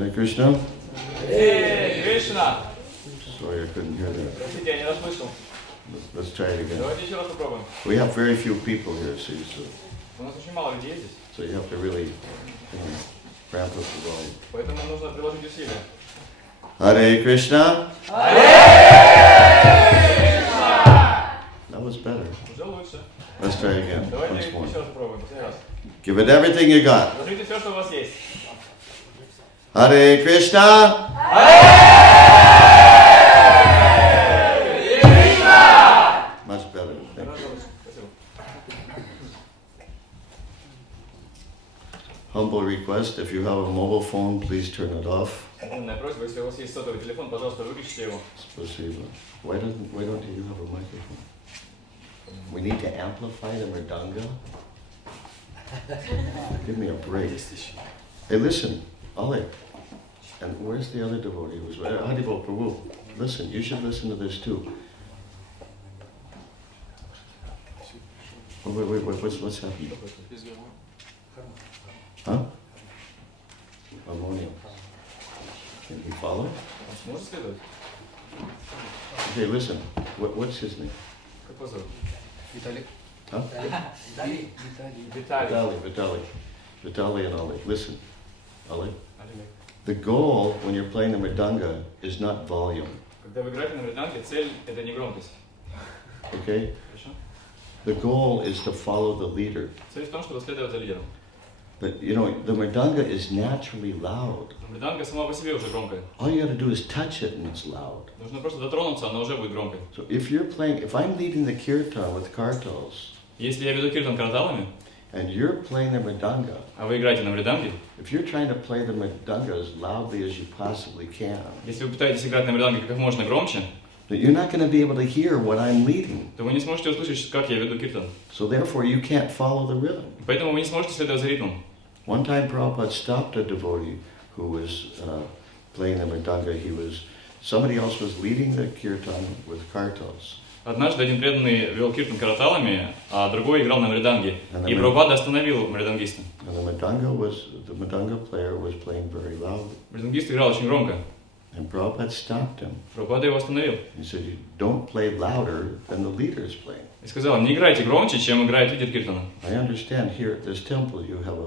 Hare Krishna. Hare Krishna. Sorry, I couldn't hear that. Простите, я не расслышал. Let's try it again. Давайте еще раз попробуем. We have very few people here, see, so У нас очень мало людей здесь, you have to really ramp up the volume. поэтому нужно приложить усилия. Hare Krishna. That was better. Уже лучше. Let's try again. Давайте Once еще more. раз попробуем, последний раз. Give it everything you got. Вложите все, что у вас есть. Hare Krishna. Much better. Thank you. Спасибо. Humble request, if you have a mobile phone, please turn it off. Умная просьба, если у вас есть сотовый телефон, пожалуйста, выключите его. Спасибо. Why don't you have a microphone? We need to amplify the mridanga. Give me a break. Hey, listen, Ale. And where's the other devotee who was Machadhyuti Prabhu? Listen, you should listen to this too. Oh, wait, what's happening? Huh? Harmonium. Can you follow? Можешь следовать? Okay, listen. What's his name? Как вас зовут? Виталик. Huh? Виталий. Vitaly and Ali. Listen, Ali. Олег. The goal when you're playing the mridanga is not volume. Когда вы играете на мриданге, цель – это не громкость. Okay? Хорошо? The goal is to follow the leader. Цель в том, чтобы следовать за лидером. But you know, the mridanga is naturally loud. Мриданга сама по себе уже громкая. All you got to do is touch it and it's loud. Нужно просто дотронуться, она уже будет громкой. So if I'm leading the kirtan with kartals, Если я веду киртан карталами, and you're playing the mridanga, а вы играете на мриданге, if you're trying to play the mridanga as loudly as you possibly can, если вы пытаетесь играть на мриданге как можно громче, you're not going to be able to hear what I'm leading. то вы не сможете услышать, как я веду киртан. So therefore you can't follow the rhythm. Поэтому вы не сможете следовать за ритмом. One time Prabhupada stopped a devotee who was playing the mridanga. Somebody else was leading the kirtan with kartals. Однажды один преданный вел киртан карталами, а другой играл на мриданге. И Прабхупада остановил мридангиста. And the mridanga player was playing very loud. Мридангист играл очень громко. And Prabhupada stopped him. Prabhupada его остановил. He said, "You don't play louder than the leader is playing." И сказал, не играйте громче, чем играет лидер киртана. I understand here at this temple you have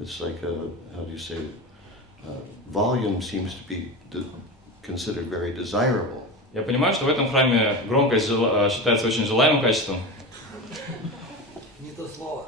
it's like volume seems to be considered very desirable. Я понимаю, что в этом храме громкость считается очень желаемым качеством. Не то слово.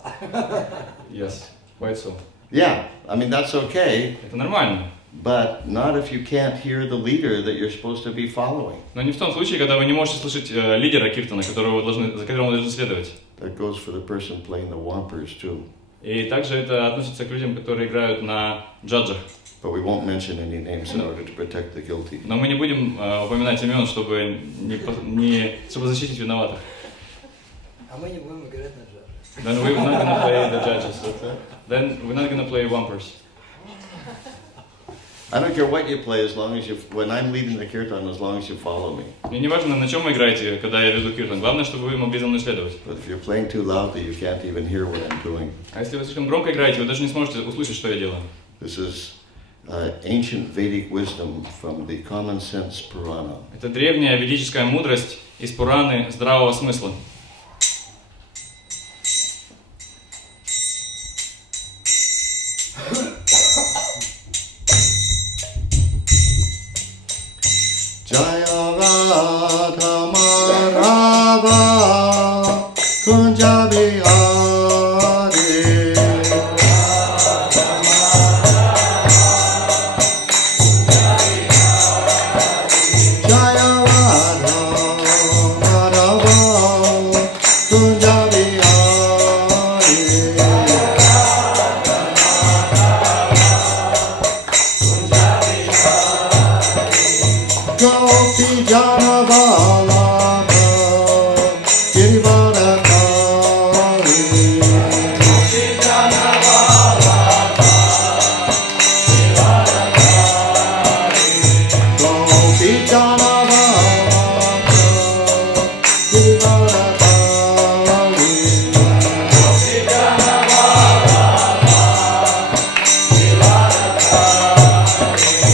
Yes, quite so. Yeah, I mean that's okay, Это нормально. but not if you can't hear the leader that you're supposed to be following. Но не в том случае, когда вы не можете слышать лидера киртана, за которым вы должны следовать. That goes for the person playing the wampers too. И также это относится к людям, которые играют на джаджах. But we won't mention any names in order to protect the guilty. Но мы не будем упоминать имен, чтобы защитить виноватых. А мы не будем играть на джаз. Then we're not gonna play the judges. Then we're not gonna play wampers. I don't care what you play as long as when I'm leading the kirtan, as long as you follow me. Мне не важно, на чем вы играете, когда я веду киртан. Главное, чтобы вы могли за мной следовать. But if you're playing too loudly, you can't even hear what I'm doing. А если вы слишком громко играете, вы даже не сможете услышать, что я делаю. This is ancient Vedic wisdom from the Common Sense Purana. Это древняя ведическая мудрость из Пураны здравого смысла. Jaya Radha Madhava Kunja Bihari Jaya Radha Madhava Kunja Bihari Gopi Jana Vallabha Girivardhari Gopi Jana Vallabha Girivardhari Gopi Jana Vallabha Girivardhari Gopi Jana Vallabha Girivardhari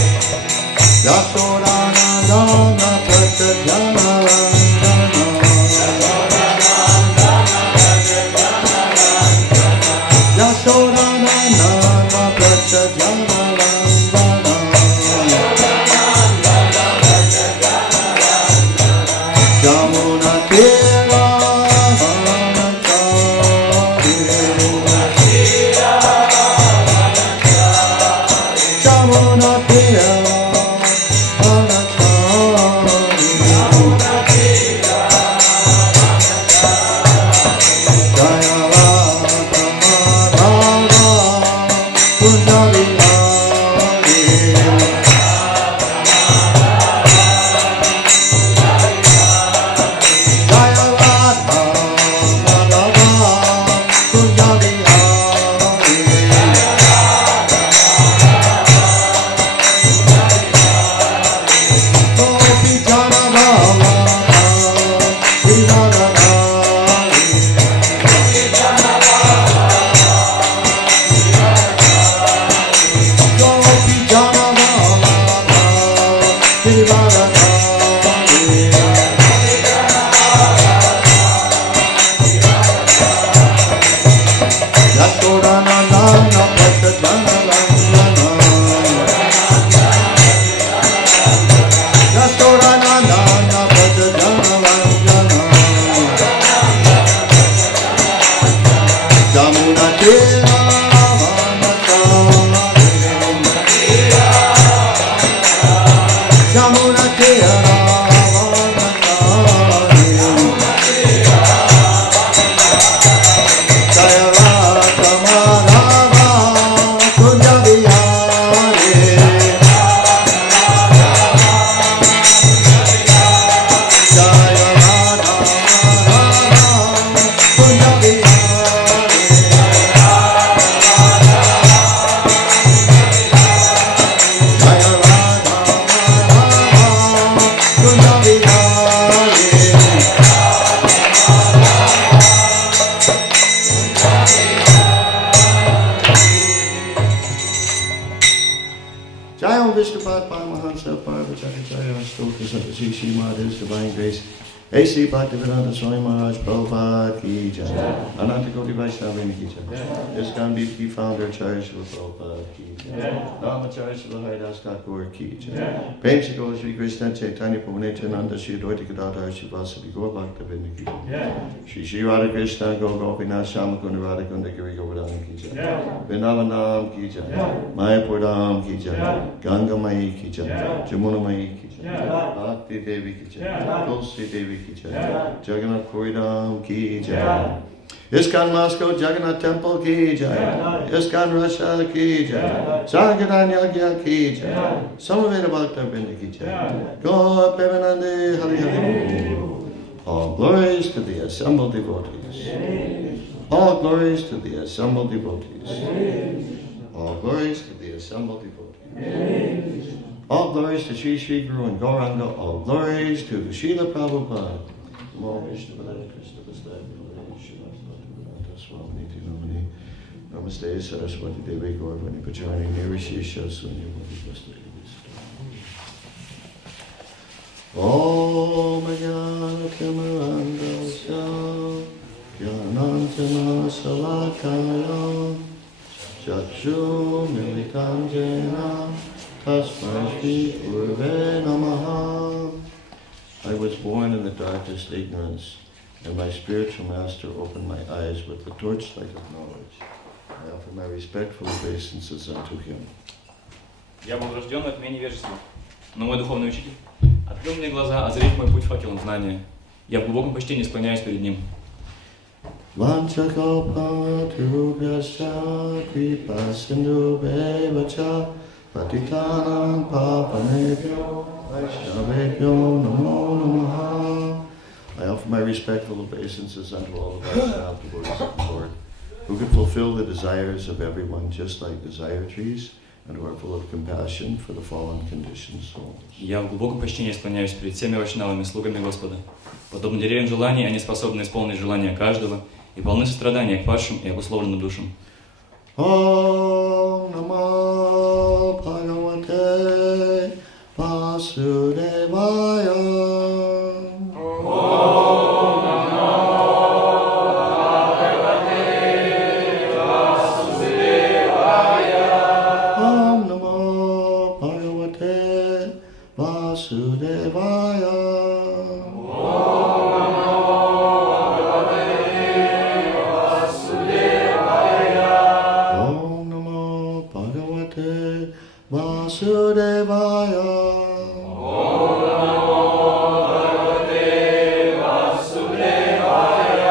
Shri Srimad His Divine Grace. A.C. Bhaktivedanta Swami Maharaj Prabhupada Ki Jai. Ananta Koti Vaishnava Ki Jai. ISKCON BP Founder Acharya Srila Prabhupada Ki Jai. Namacharya Srila Haridas Thakur Ki Jai. Prem Shri Gaura Shri Krishna Chaitanya Prabhu Nityananda Shri Advaita Gadadhar Shri Vasudeva Gaur Bhaktavinda Ki Jai. Shri Shri Radha Krishna Gaur Gopinath Shamakunda Radhakunda Giri Govardhana Ki Jai. Vrindavanam Ki Jai. Mayapur Dham Ki Jai. Ganga Mai Ki Jai. Jamuna Mai Ki Jai. Bhakti Devi Ki Jai. Tulsi Devi Ki Jai. Jagannath Puri Dham Ki Jai. ISKCON Moscow Jagannath Temple Ki Jai. ISKCON Russia Ki Jai. Sangadan Yagya Ki Jai. Samaveda Bhaktavinda Ki Jai. Gaur Premanande Hari Hari. All glories to the assembled devotees. All glories to the assembled devotees. All glories to the assembled devotees. All glories to Sri Sri Guru and Gauranga. All glories to Srila Prabhupada. Namo Vishnu Padaya Krishna Vastaya Vilaya Shiva Bhaktivedanta Swami Niti Namani. Namaste Saraswati Devi Gaurvani Pacharani Nirishesha Sunya Vadi Vastaya Om Jnana Timirandasya Jnanantana Salakaya Chakshu Militam Jena Tasmai Shri Gurave Namaha. I was born in the darkest ignorance, and my spiritual master opened my eyes with the torchlight of knowledge. I offer my respectful obeisances unto him. Я был рожден в тьме невежества, но мой духовный учитель открыл мне глаза, озарив мой путь факелом знания. Я в глубоком почтении склоняюсь перед ним. Vanchakalpatarubhyascha kripasindubheva patitanam papanebhyo vaishnavebhyo namo namaha. I offer my respectful obeisances unto all the Vaishnava devotees of the Lord, who can fulfill the desires of everyone just like desire trees, and who are full of compassion for the fallen conditioned souls. Я в глубоком почтении склоняюсь перед всеми вайшнавами, слугами Господа. Подобно деревьям желаний, они способны исполнить желания каждого и полны сострадания к падшим и обусловленным душам. Om Namo Bhagavate Vasudevaya. Om Namo Bhagavate Vasudevaya. Om Namo Bhagavate Vasudevaya. Vasudevaya. Om Namo Bhagavate Vasudevaya.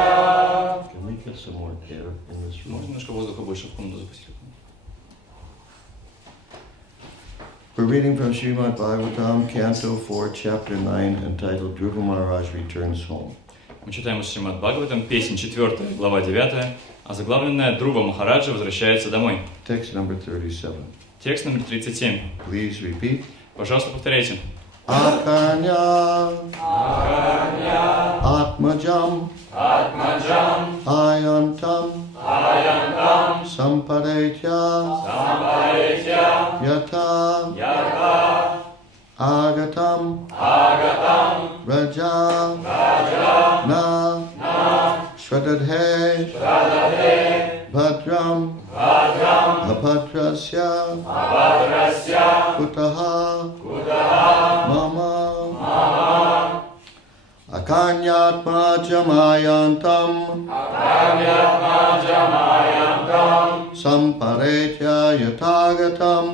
Can we get some more air in this room? Можно немножко воздуха больше в комнату запустить? We're reading from Srimad Bhagavatam, Canto 4, Chapter 9, entitled Dhruva Maharaj Returns Home. Мы читаем из Шримад Бхагаватам, песнь 4, глава 9, озаглавленная «Друва Махараджа возвращается домой». Text number 37. Текст номер 37. Please repeat. Пожалуйста, повторяйте. Akarnya, Atmajam, Ayantam, Samparetya, Yata, Agatam, Raja, Na, Shradadhe, Bhadram, Abhadrasya, Kutaha, Mama, Akanyatma Jamayantam, Samparetya Yatagatam,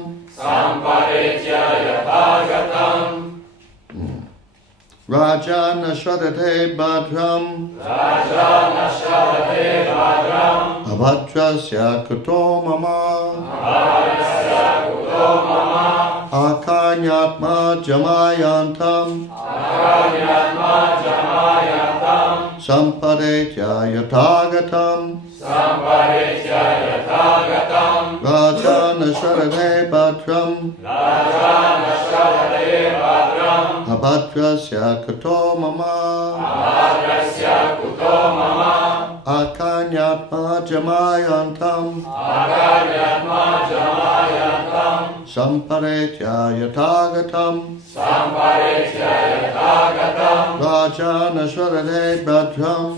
Rajana Shradate Bhadram, Abhadrasya Kuto Mama, Akanyatma Jamayantam, Samparetya Yatagatam, Rajana Shradate Bhadram, Abhadrasya Kuto Mama, Akanyatma jamayantam Samparetya yatagatam Rajana swarade bhadram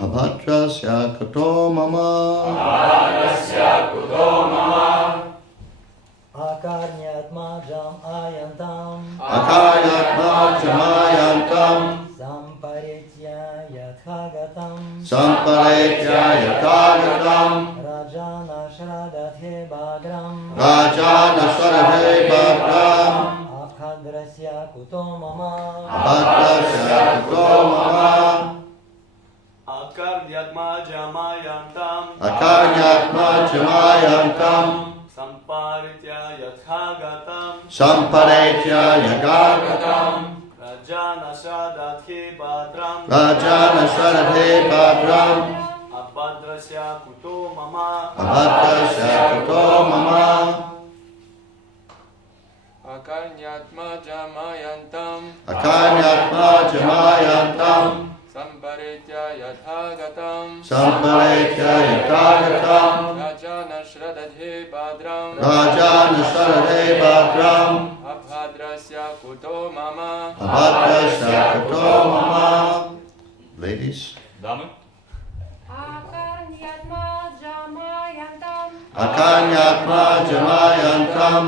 Abhadrasya kuto mama Akarnyatma jam ayantam Akanyatma jamayantam Samparetya yathagatam Samparetya yatagatam Rajana shradathe bhadram Rajana swarade bhadram Abhadrasya kuto mama Abhadrasya kuto mama Akarnyatma jamayantam Akanyatma jamayantam Samparitya yathagatam Samparetya yagagatam Rajana shradathe bhadram Rajana swarade bhadram Abhadrasya kuto mama Abhadrasya kuto mama Akarnyatma jamayantam Akanyatma jamayantam Samparetya yathagatam Samparetya yatagatam Rajana shradadhe bhadram Rajana swarade bhadram Abhadrasya kuto mama Abhadrasya kuto mama. Ladies. Дамы. Akarnyatma jamayantam Akanyatma jamayantam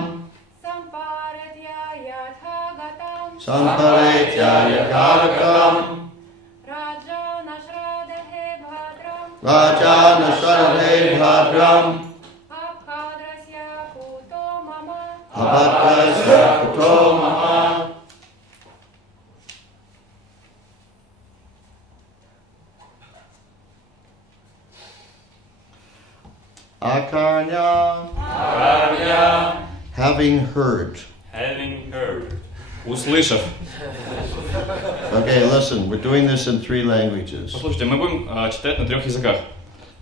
Samparetya yathagatam Samparetya yagagatam Rajana shraddhe bhadram Rajana swarade bhadram Abhadrasya kuto mama Abhadrasya kuto mama. Akarnya, having heard. Having heard. Услышав. Okay, listen, we're doing this in 3 languages. Послушайте, мы будем читать на 3 языках.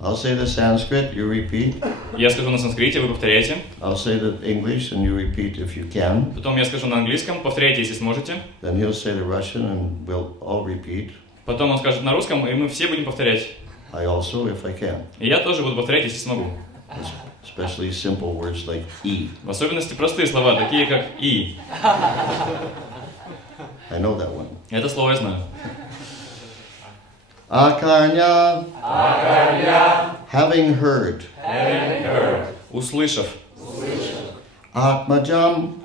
I'll say the Sanskrit, you repeat. Я скажу на санскрите, вы повторяете. I'll say the English and you repeat if you can. Потом я скажу на английском, повторяйте, если сможете. Then he'll say the Russian and we'll all repeat. Потом он скажет на русском, и мы все будем повторять. I also, if I can. И я тоже буду повторять, если смогу. Especially simple words like E. В особенности простые слова, такие как «и». I know that one. Это слово я знаю. Akarnya, having heard. Услышав. Atmajam,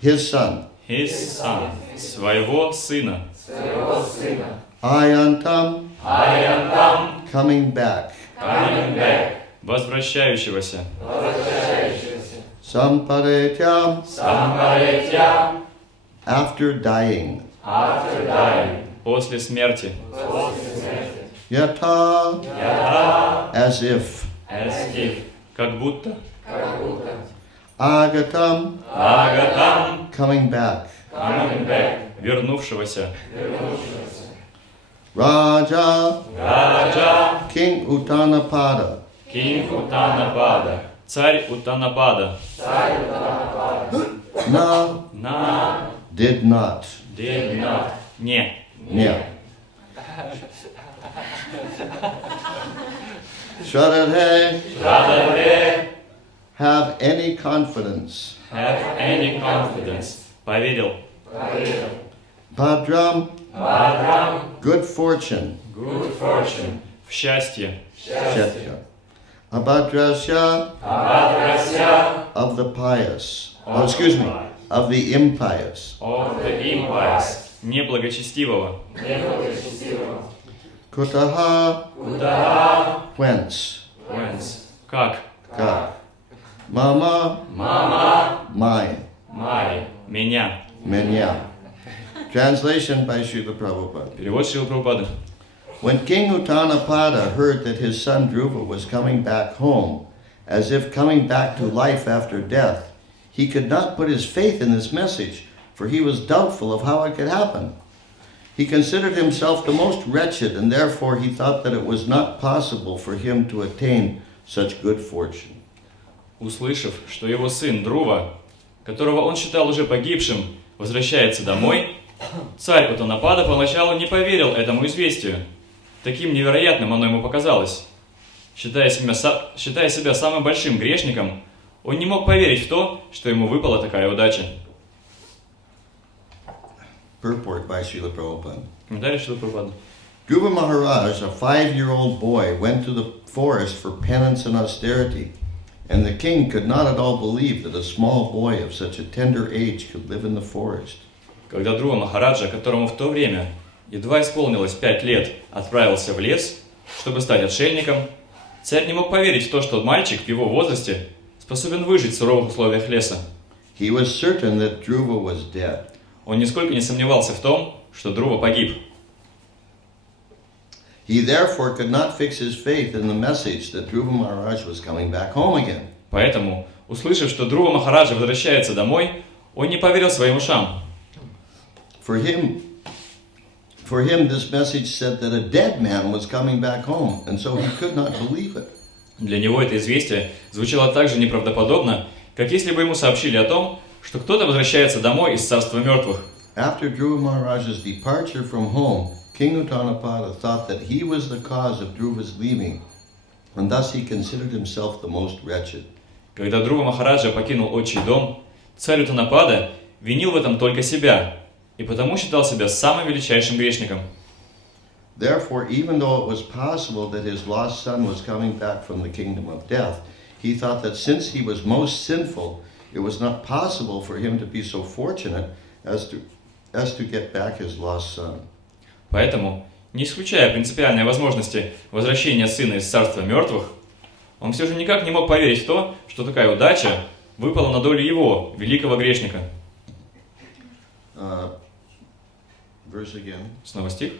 his son. His son. Своего сына. Ayantam, coming back. Возвращающегося. Samparetya, after dying. После смерти. Yata, as if. As if. Как будто. Agatam, coming back. Вернувшегося. Raja, King Uttanapada. King Утанапада. Царь Утанапада. Na, did not. Did not. Не. Yeah. Shradhe, have any confidence. Have any confidence. Поверил. Bhadram, good fortune. Good fortune. В счастье. Shetya. Abhadrasya, of the pious. Oh, excuse me, of the impious. Of the impious. Неблагочестивого. Kutaha, whence. Whence. Как. God. Mama, mine. Май. Меня. Menya. Translation by Srila Prabhupada. Перевод Шрилы Прабхупады. When King Uttanapada heard that his son Dhruva was coming back home, as if coming back to life after death, he could not put his faith in this message, for he was doubtful of how it could happen. He considered himself the most wretched, and therefore he thought that it was not possible for him to attain such good fortune. Услышав, что его сын Друва, которого он считал уже погибшим, возвращается домой, Царь Утанапада поначалу не поверил этому известию. Таким невероятным оно ему показалось. Считая себя самым большим грешником, он не мог поверить в то, что ему выпала такая удача. Purport by Srila Prabhupada. Комментарий Шрилы Прабхупады. Dhruva Maharaj, a 5-year-old boy, went to the forest for penance and austerity, and the king could not at all believe that a small boy of such a tender age could live in the forest. Когда Друва Махараджа, которому в то время едва исполнилось 5 лет, отправился в лес, чтобы стать отшельником, царь не мог поверить в то, что мальчик в его возрасте способен выжить в суровых условиях леса. He was certain that Dhruva was dead. Он нисколько не сомневался в том, что Друва погиб. He therefore could not fix his faith in the message that Dhruva Maharaj was coming back home again. Поэтому, услышав, что Друва Махараджа возвращается домой, он не поверил своим ушам. For him, this message said that a dead man was coming back home, and so he could not believe it. Для него это известие звучало так же неправдоподобно, как если бы ему сообщили о том, что кто-то возвращается домой из царства мертвых. After Dhruva Maharaj's departure from home, King Utanapada thought that he was the cause of Dhruva's leaving, and thus he considered himself the most wretched. Когда Друва Махараджа покинул отчий дом, царь Утанапада винил в этом только себя, и потому считал себя самым величайшим грешником. Therefore, even though it was possible that his lost son was coming back from the kingdom of death, he thought that since he was most sinful, it was not possible for him to be so fortunate as to get back his lost son. Поэтому, не исключая принципиальной возможности возвращения сына из царства мертвых, он все же никак не мог поверить в то, что такая удача выпала на долю его, великого грешника. Verse again. Снова стих.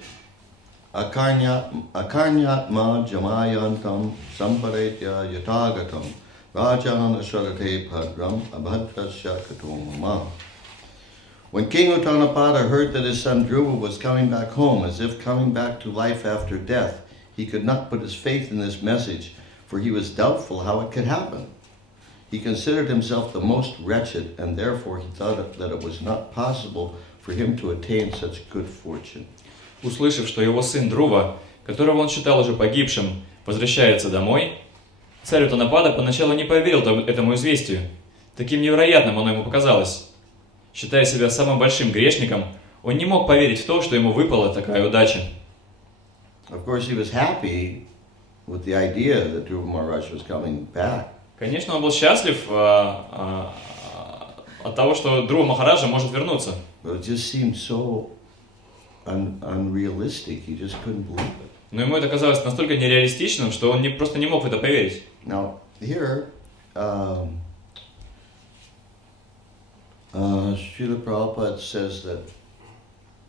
Akarnyatma jamayantam samparetya yatagatam rajana sharate bhadram abhadrasya katomama. When King Utanapada heard that his son Dhruva was coming back home, as if coming back to life after death, he could not put his faith in this message, for he was doubtful how it could happen. He considered himself the most wretched, and therefore he thought that it was not possible for him to attain such good fortune. Услышав, что его сын Друва, которого он считал уже погибшим, возвращается домой, царь Утанапада поначалу не поверил этому известию. Таким невероятным оно ему показалось. Считая себя самым большим грешником, он не мог поверить в то, что ему выпала такая удача. Of course, he was happy with the idea that Dhruva Maharaj was coming back. Конечно, он был счастлив от того, что Друва Махараджа может вернуться. But it just seemed so unrealistic. He just couldn't believe it. Но ему это казалось настолько нереалистичным, что он просто не мог в это поверить. Now, here, Srila Prabhupada says that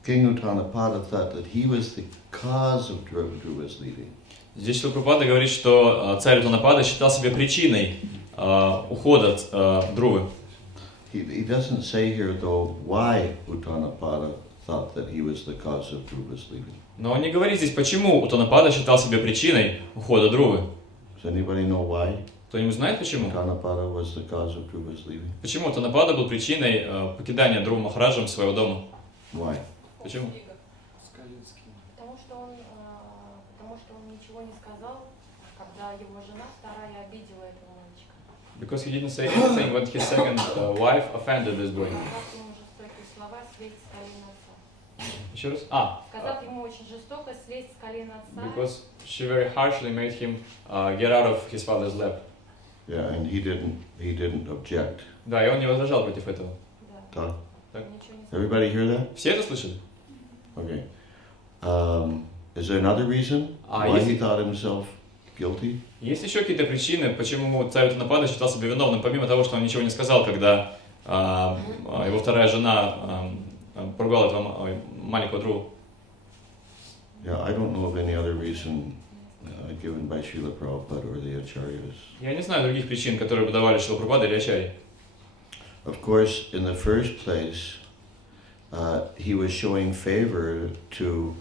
King Utanapada thought that he was the cause of Dhruva's leaving. Здесь Шрила Прабхупада говорит, что царь Утанапада считал себя причиной ухода Друвы. He doesn't say here, though, why Utanapada thought that he was the cause of Dhruva's leaving. Но он не говорит здесь, почему Утанапада считал себя причиной ухода Друвы. Does anybody know why Кто-нибудь знает, почему? Utanapada was the cause of Dhruva's leaving? Почему Утанапада был причиной покидания Друвы Махараджем своего дома? Why? Почему? Потому что он ничего не сказал, когда его жена вторая обидела этого мальчика. Because he didn't say anything when his second wife offended this boy. Сказав ему жестокие слова, слезть с колен отца. Еще раз? Сказав ему очень жестоко, слезть с колен отца. Because she very harshly made him get out of his father's lap. Yeah, and he didn't object. Да, и он не возражал против этого. Да. Так. Ничего не сказал. Everybody hear that? Все это слышали? Okay. Is there another reason why he thought himself guilty? Есть еще какие-то причины, почему царь Утанапада считал себя виновным, помимо того, что он ничего не сказал, когда его вторая жена поругала этого маленького Друву? Yeah, I don't know of any other reason given by Srila Prabhupada or the Acharyas. Я не знаю других причин, которые бы давали Шрила Прабхупада или Ачарьи. Of course, in the first place, he was showing favor to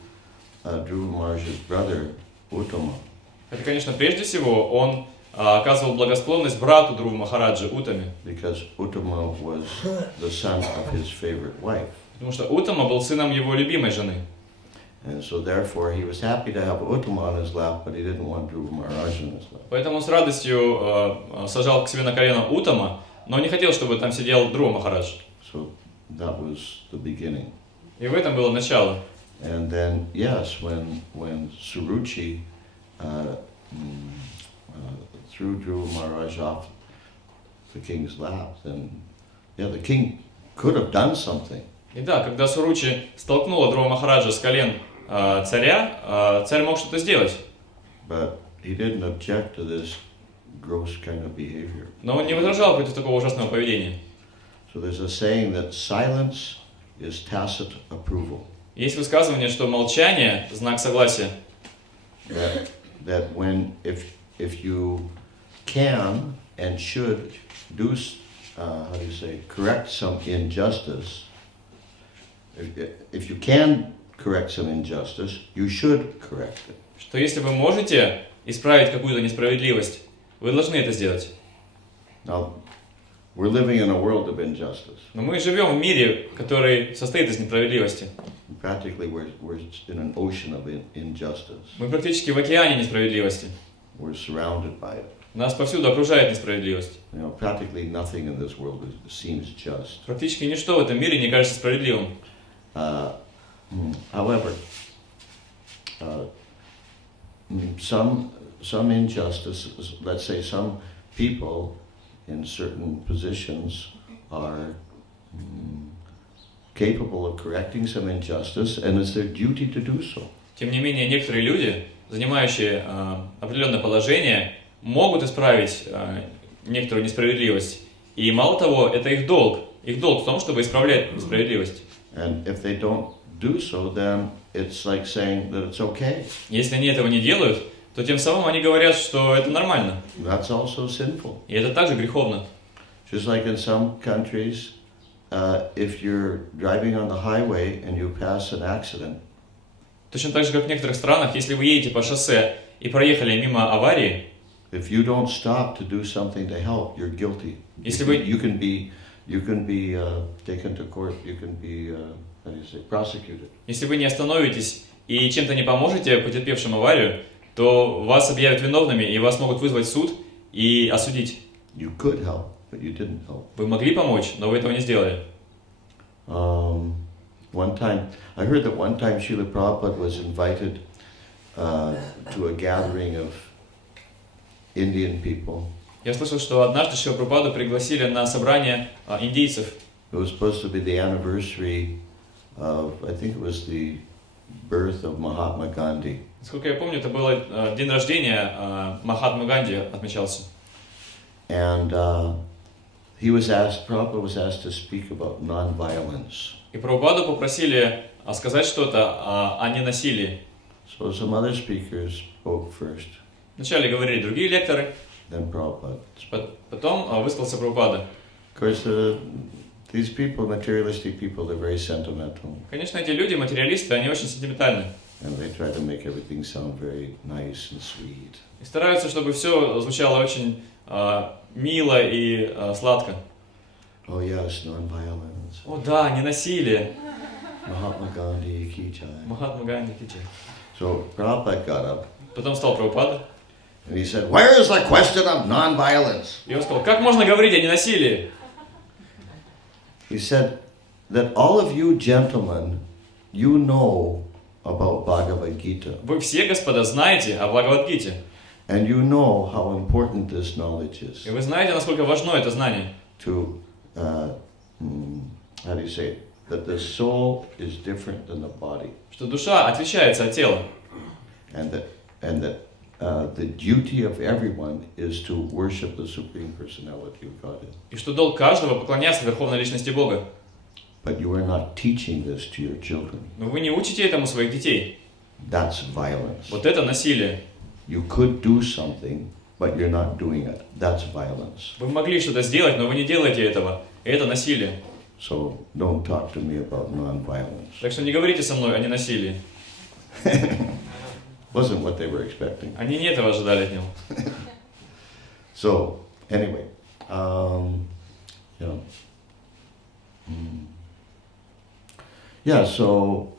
Dhruva Maharaj's brother, Uttama. Это, конечно, прежде всего, он оказывал благосклонность брату Друвы Махараджи, Уттаме. Because Uttama was the son of his favorite wife. Потому что Уттама был сыном его любимой жены. And so therefore he was happy to have Uttama on his lap, but he didn't want Dhruva Maharaj on his lap. Поэтому с радостью сажал к себе на колено Уттама, но не хотел, чтобы там сидел Dhruva Махарадж. So that was the beginning. И в этом было начало. And then, yes, when Suruchi threw Dhruva Maharaj off the king's lap, then yeah, the king could have done something. И да, когда Суручи столкнула Dhruva Махараджа с колен царя, царь мог что-то сделать. But he didn't object to this gross kind of behavior. Но он не возражал против такого ужасного поведения. So there's a saying that silence is tacit approval. Есть высказывание, что молчание – знак согласия. That when if you can and should do correct some injustice, if you can correct some injustice, you should correct it. Что если вы можете исправить какую-то несправедливость, вы должны это сделать. Now, we're living in a world of injustice. Но мы живем в мире, который состоит из несправедливости. Practically, we're in an ocean of injustice. Мы практически в океане несправедливости. We're surrounded by it. Нас повсюду окружает несправедливость. You know, practically nothing in this world seems just. Практически ничто в этом мире не кажется справедливым. However, some injustices, let's say some people in certain positions are capable of correcting some injustice, and it's their duty to do so. Тем не менее, некоторые люди, занимающие определенное положение, могут исправить некоторую несправедливость. И мало того, это их долг. Их долг в том, чтобы исправлять несправедливость. And if they don't do so, then it's like saying that it's okay. Если они этого не делают, то тем самым они говорят, что это нормально. That's also sinful. И это также греховно. Just like in some countries, if you're driving on the highway and you pass an accident, Точно так же, как в некоторых странах, если вы едете по шоссе и проехали мимо аварии, if you don't stop to do something to help, you're guilty. Если вы- You can be taken to court. You can be prosecuted. если вы не остановитесь и чем-то не поможете потерпевшим аварию, то вас объявят виновными и вас могут вызвать в суд и осудить. You could help, but you didn't help. Вы могли помочь, но вы этого не сделали. One time, I heard that one time Srila Prabhupada was invited to a gathering of Indian people. Я слышал, что однажды Шрила Прабхупаду пригласили на собрание индийцев. It was supposed to be the anniversary of, I think it was the birth of Mahatma Gandhi. Насколько я помню, это был день рождения Махатмы Ганди отмечался. And Prabhupada was asked to speak about non-violence. И Прабхупаду попросили сказать что-то о ненасилии. So some other speakers spoke first, Вначале говорили другие лекторы, then Prabhupada. потом высказался Прабхупада. Of course, these people, materialistic people, they're very sentimental, Конечно, эти люди, материалисты, они очень сентиментальны. and they try to make everything sound very nice and sweet. И стараются, чтобы все звучало очень мило и сладко. Oh yes, non-violence. О да, ненасилие. Mahatma Gandhi ki jai. Махатма Ганди кичи. So Prabhupada got up Потом встал Прабхупада, and he said, "Where is the question of non-violence?" и он сказал, как можно говорить о ненасилии? He said that all of you gentlemen, you know about Bhagavad Gita, Вы все, господа, знаете о Бхагавад-гите. and you know how important this knowledge is И вы знаете, насколько важно это знание. to, how do you say it? That the soul is different than the body, Что душа отличается от тела. and that the duty of everyone is to worship the Supreme Personality of Godhead. И что долг каждого поклоняться Верховной Личности Бога. But you are not teaching this to your children. Но вы не учите этому своих детей. That's violence. Вот это насилие. You could do something, but you're not doing it. That's violence. Вы могли что-то сделать, но вы не делаете этого. И это насилие. So don't talk to me about non-violence. Так что не говорите со мной о ненасилии. Wasn't what they were expecting. Они не этого ожидали от него. So anyway, you know, Yeah, so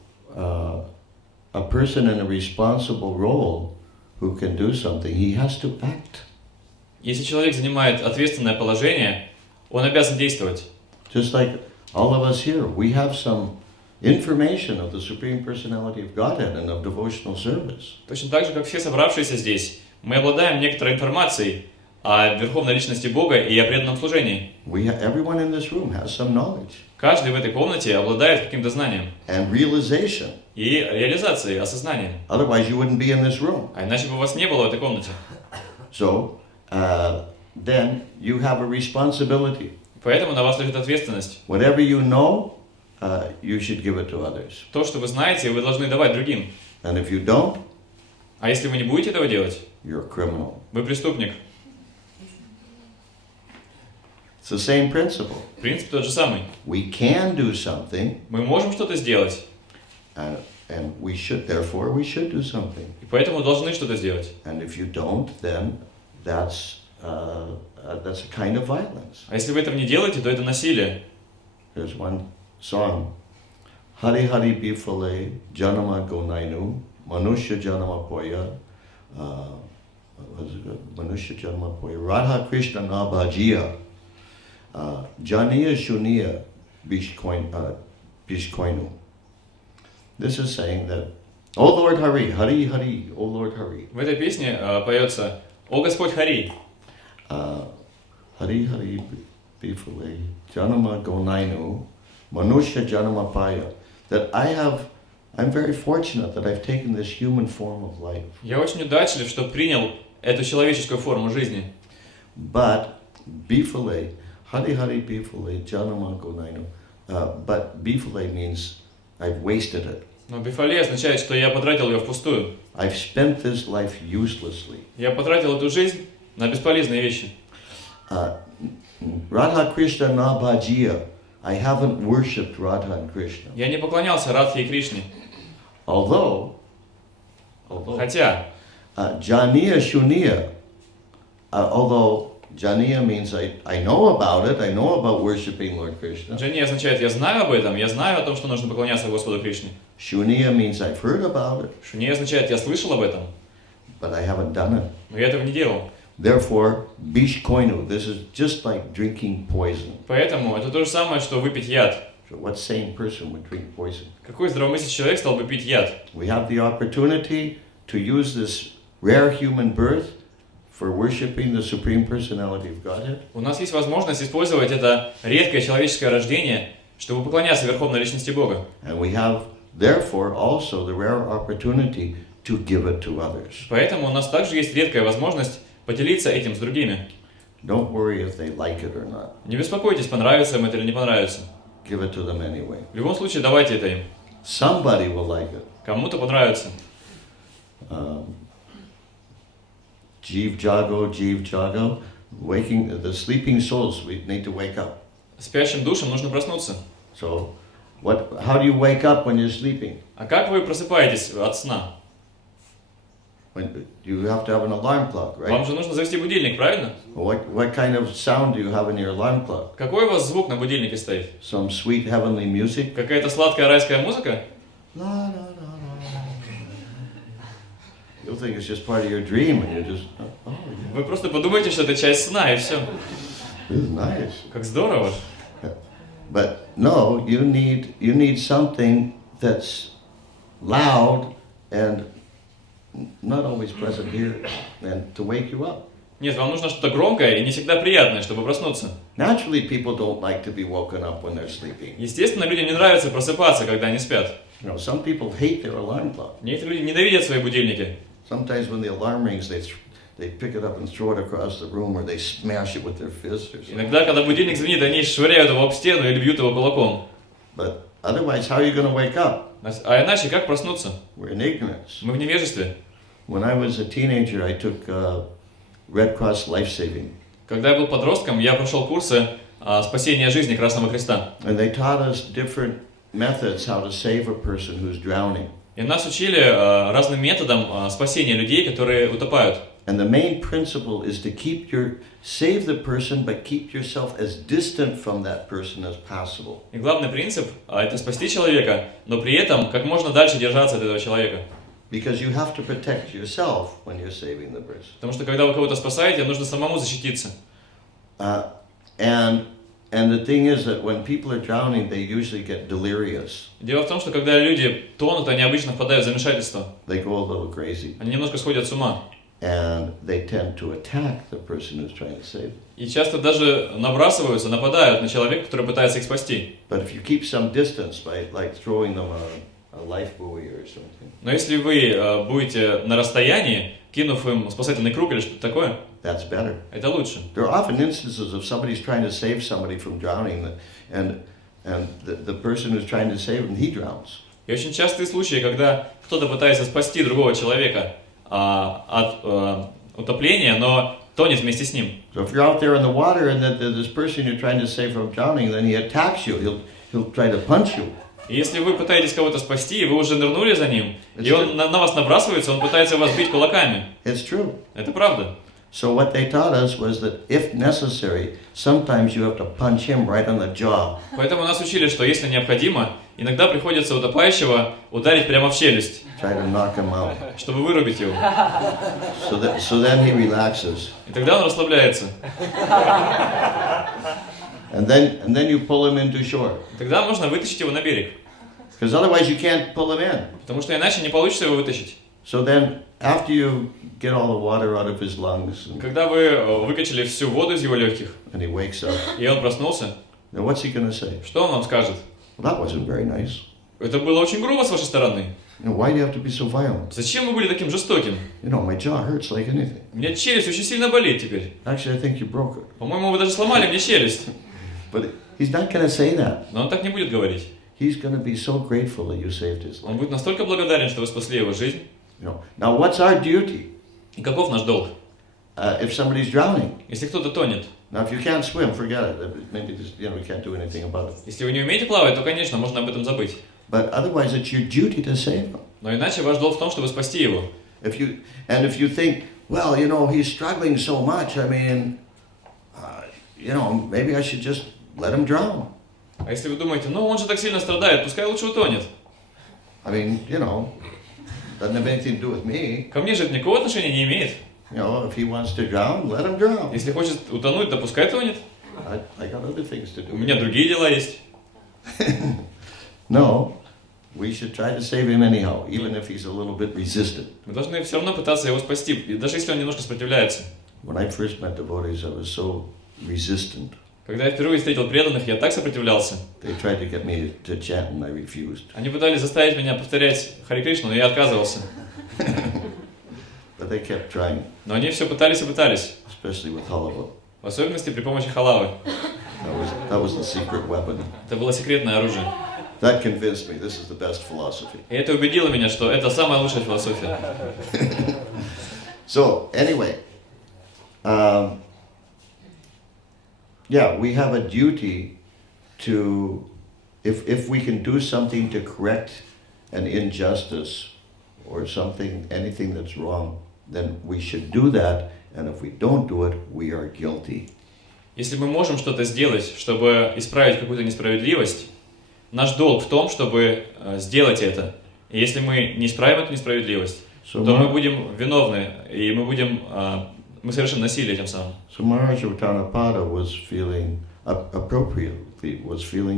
a person in a responsible role who can do something, he has to act. Если человек занимает ответственное положение, он обязан действовать. Just like all of us here, we have some information of the Supreme Personality of Godhead and of devotional service. Точно так же, как все собравшиеся здесь, мы обладаем некоторой информацией о Верховной Личности Бога и о преданном служении. Everyone in this room has some knowledge Каждый в этой комнате обладает каким-то знанием and realization. и реализацией, осознанием. Otherwise, you wouldn't be in this room. А иначе бы вас не было в этой комнате. So, then you have a responsibility. Поэтому на вас лежит ответственность. Whatever you know, you should give it to others. То, что вы знаете, вы должны давать другим. And if you don't, А если вы не будете этого делать, you're a criminal. вы преступник. It's the same principle. Принцип тот же самый. We can do something, Мы можем что-то сделать, and we should, therefore, we should do something. и поэтому должны что-то сделать. And if you don't, then that's a kind of violence. А если вы этого не делаете, то это насилие. There's one song. Hari Hari Bifale Janama Gonainu Manushya Janama Poya Manushya Janama Poya Radha Krishna Nabhajiya Janiya Shuniya Bishkoinu. This is saying that, O Lord Hari, Hari Hari, O Lord Hari. В этой песне поется «О Господь Хари». Hari Hari Bifale Janama Gonainu Manushya Janama Paya. That I'm very fortunate that I've taken this human form of life. Я очень удачлив, что принял эту человеческую форму жизни. But Bifale, Hari Hari Bifale Janama Gonainu. But Bifale means I've wasted it. Но бифале означает, что я потратил ее впустую. I've spent this life uselessly. Я потратил эту жизнь на бесполезные вещи. Radha Krishna Nabhajiya. I haven't worshipped Radha and Krishna. Я не поклонялся Радхе и Кришне. Although Хотя, Janiya Shuniya, although Janiya means I know about it, I know about worshipping Lord Krishna. Джани означает, я знаю об этом, я знаю о том, что нужно поклоняться Господу Кришне. Shuniya means I've heard about it, Шуни означает, я слышал об этом, but I haven't done it. но я этого не делал. Therefore, Bishkoinu, this is just like drinking poison. Поэтому это то же самое, что выпить яд. So what sane person would drink poison? Какой здравомыслящий человек стал бы пить яд? We have the opportunity to use this rare human birth for worshipping the Supreme Personality of Godhead. У нас есть возможность использовать это редкое человеческое рождение, чтобы поклоняться Верховной Личности Бога. And we have, therefore, also the rare opportunity to give it to others. Поэтому у нас также есть редкая возможность поделиться этим с другими. Don't worry if they like it or not. Не беспокойтесь, понравится им это или не понравится. Give it to them anyway. В любом случае, давайте это им. Somebody will like it. Кому-то понравится. Jeev Jago, waking the sleeping souls. We need to wake up. Спящим душам нужно проснуться. So, how do you wake up when you're sleeping? А как вы просыпаетесь от сна? You have to have an alarm clock, right? Вам же нужно завести будильник, правильно? What kind of sound do you have in your alarm clock? Какой у вас звук на будильнике стоит? Some sweet heavenly music? Какая-то сладкая райская музыка? You'll think it's just part of your dream, and you're just, oh, yeah, Вы просто подумайте, что это часть сна, и все. this is nice. Как здорово. But no, you need something that's loud and not always pleasant here, and to wake you up. Нет, вам нужно что-то громкое и не всегда приятное, чтобы проснуться. Naturally, people don't like to be woken up when they're sleeping. Естественно, людям не нравится просыпаться, когда они спят. You know, some people hate their alarm clock. Некоторые люди ненавидят свои будильники. Sometimes when the alarm rings, they pick it up and throw it across the room, or they smash it with their fist or something. Иногда, когда будильник звонит, они швыряют его об стену или бьют его кулаком. But otherwise, how are you going to wake up? А иначе как проснуться? We're in ignorance. Мы в невежестве. When I was a teenager, I took Red Cross Life Saving. Когда я был подростком, я прошел курсы спасения жизни Красного Креста. And they taught us different methods how to save a person who's drowning. И нас учили разным методам спасения людей, которые утопают. And the main principle is to save the person, but keep yourself as distant from that person as possible. И главный принцип это спасти человека, но при этом как можно дальше держаться от этого человека. Because you have to protect yourself when you're saving the person. Потому что когда вы кого-то спасаете, нужно самому защититься. And the thing is that when people are drowning, they usually get delirious. Дело в том, что когда люди тонут, они обычно впадают в замешательство. They go a little crazy. Они немножко сходят с ума. And they tend to attack the person who's trying to save them. И часто даже набрасываются, нападают на человека, который пытается их спасти. But if you keep some distance by like throwing them a life buoy or something, Но если вы будете на расстоянии, кинув им спасательный круг или что-то такое, that's better. это лучше. There are often instances of somebody's trying to save somebody from drowning, and the person who's trying to save them, he drowns. И очень частые случаи, когда кто-то пытается спасти другого человека от утопления, но тонет вместе с ним. So if you're out there in the water and this person you're trying to save from drowning, then he attacks you. He'll try to punch you. И если вы пытаетесь кого-то спасти, и вы уже нырнули за ним, и он на вас набрасывается, он пытается вас бить кулаками. It's true. Это правда. So what they taught us was that if necessary, sometimes you have to punch him right on the jaw. Поэтому нас учили, что если необходимо, иногда приходится утопающего ударить прямо в челюсть, Try to knock him out. чтобы вырубить его. So then he relaxes. И тогда он расслабляется. And then you pull him into shore. И тогда можно вытащить его на берег. Because otherwise you can't pull him in. Потому что иначе не получится его вытащить. So then after you get all the water out of his lungs Когда вы выкачали всю воду из его легких, and he wakes up, и он проснулся, then what's he going to say? что он вам скажет? Well, that wasn't very nice. Это было очень грубо с вашей стороны. Why do you have to be so violent? Зачем вы были таким жестоким? My jaw hurts like anything. У меня челюсть очень сильно болит теперь. Actually, I think you broke it. По-моему, вы даже сломали мне челюсть. But he's not going to say that. Но он так не будет говорить. He's going to be so grateful that you saved his Он life. будет настолько благодарен, что вы спасли его жизнь. Now, what's our duty? И каков наш долг? If somebody's drowning. Если кто-то тонет, Now, if you can't swim, forget it. Maybe we can't do anything about it. если вы не умеете плавать, то, конечно, можно об этом забыть. But otherwise, it's your duty to save him. Но иначе ваш долг в том, чтобы спасти его. If you think, well, he's struggling so much. I mean, maybe I should just let him drown. А если вы думаете, он же так сильно страдает, пускай лучше утонет. I mean, doesn't have anything to do with me. Ко мне же это никакого отношения не имеет. If he wants to drown, let him drown. Если хочет утонуть, то пускай тонет. I got other things to У do. меня другие дела есть. No, we should try to save him anyhow, even if he's a little bit resistant. Мы должны все равно пытаться его спасти, даже если он немножко сопротивляется. When I first met devotees, I was so resistant. Когда я впервые встретил преданных, я так сопротивлялся. They tried to get me to chant, and I refused. Они пытались заставить меня повторять Харе Кришну, но я отказывался. But they kept trying, Но они все пытались и пытались. especially with halava. В особенности при помощи халавы. That was the secret weapon. Это было секретное оружие. That convinced me this is the best philosophy. И это убедило меня, что это самая лучшая философия. So anyway, we have a duty to, if we can do something to correct an injustice or anything that's wrong, then we should do that. And if we don't do it, we are guilty. Если мы можем что-то сделать, чтобы исправить какую-то несправедливость, наш долг в том, чтобы сделать это. И если мы не исправим эту несправедливость, то мы будем виновны, и мы совершим насилие тем самым. So Maharaj Utanapada was feeling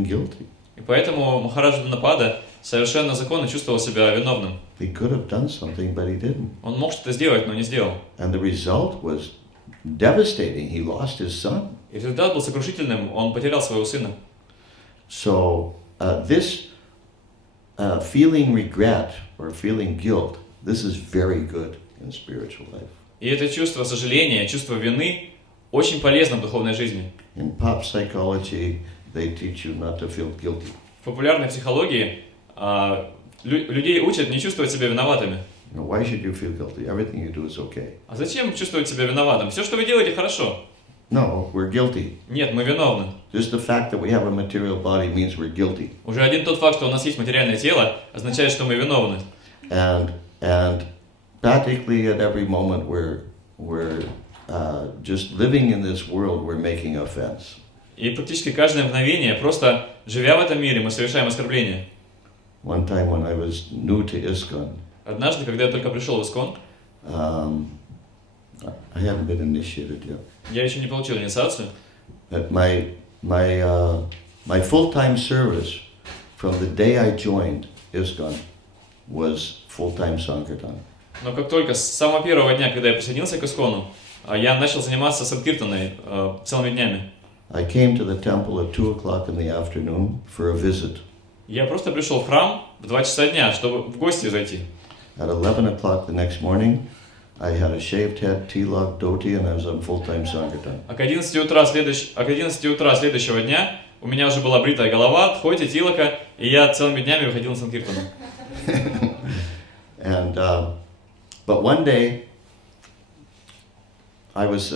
guilty. И поэтому Махараджа Дханапада совершенно законно чувствовал себя виновным. He could have done something, but he didn't. Он мог что-то сделать, но не сделал. And the result was devastating. He lost his son. И результат был сокрушительным, он потерял своего сына. So this feeling regret or feeling guilt, this is very good in spiritual life. И это чувство сожаления, чувство вины очень полезно в духовной жизни. In pop psychology, they teach you not to feel guilty. В популярной психологии людей учат не чувствовать себя виноватыми. Why should you feel guilty? Everything you do is okay. А зачем чувствовать себя виноватым? Все, что вы делаете, хорошо. No, we're guilty. Нет, мы виновны. Just the fact that we have a material body means we're guilty. Уже один тот факт, что у нас есть материальное тело, означает, что мы виновны. And practically at every moment we're we're just living in this world, we're making offense. И практически каждое мгновение, просто живя в этом мире, мы совершаем оскорбление. One time when I was new to ISKCON, Однажды, когда я только пришел в Искон, I haven't been initiated yet. я еще не получил инициацию. But my full-time service from the day I joined ISKCON was full-time Sankirtan. Но как только с самого первого дня, когда я присоединился к Искону, я начал заниматься санкиртаной целыми днями. I came to the temple at 2 o'clock in the afternoon for a visit. Я просто пришел в храм в 2 часа дня, чтобы в гости зайти. At 11 o'clock the next morning, I had a shaved head, tilak, dhoti, and I was on full-time Sankirtan. А к 11 утра следующего дня у меня уже была бритая голова, тхоти, тилака, и я целыми днями выходил на санкиртану. And but one day, I was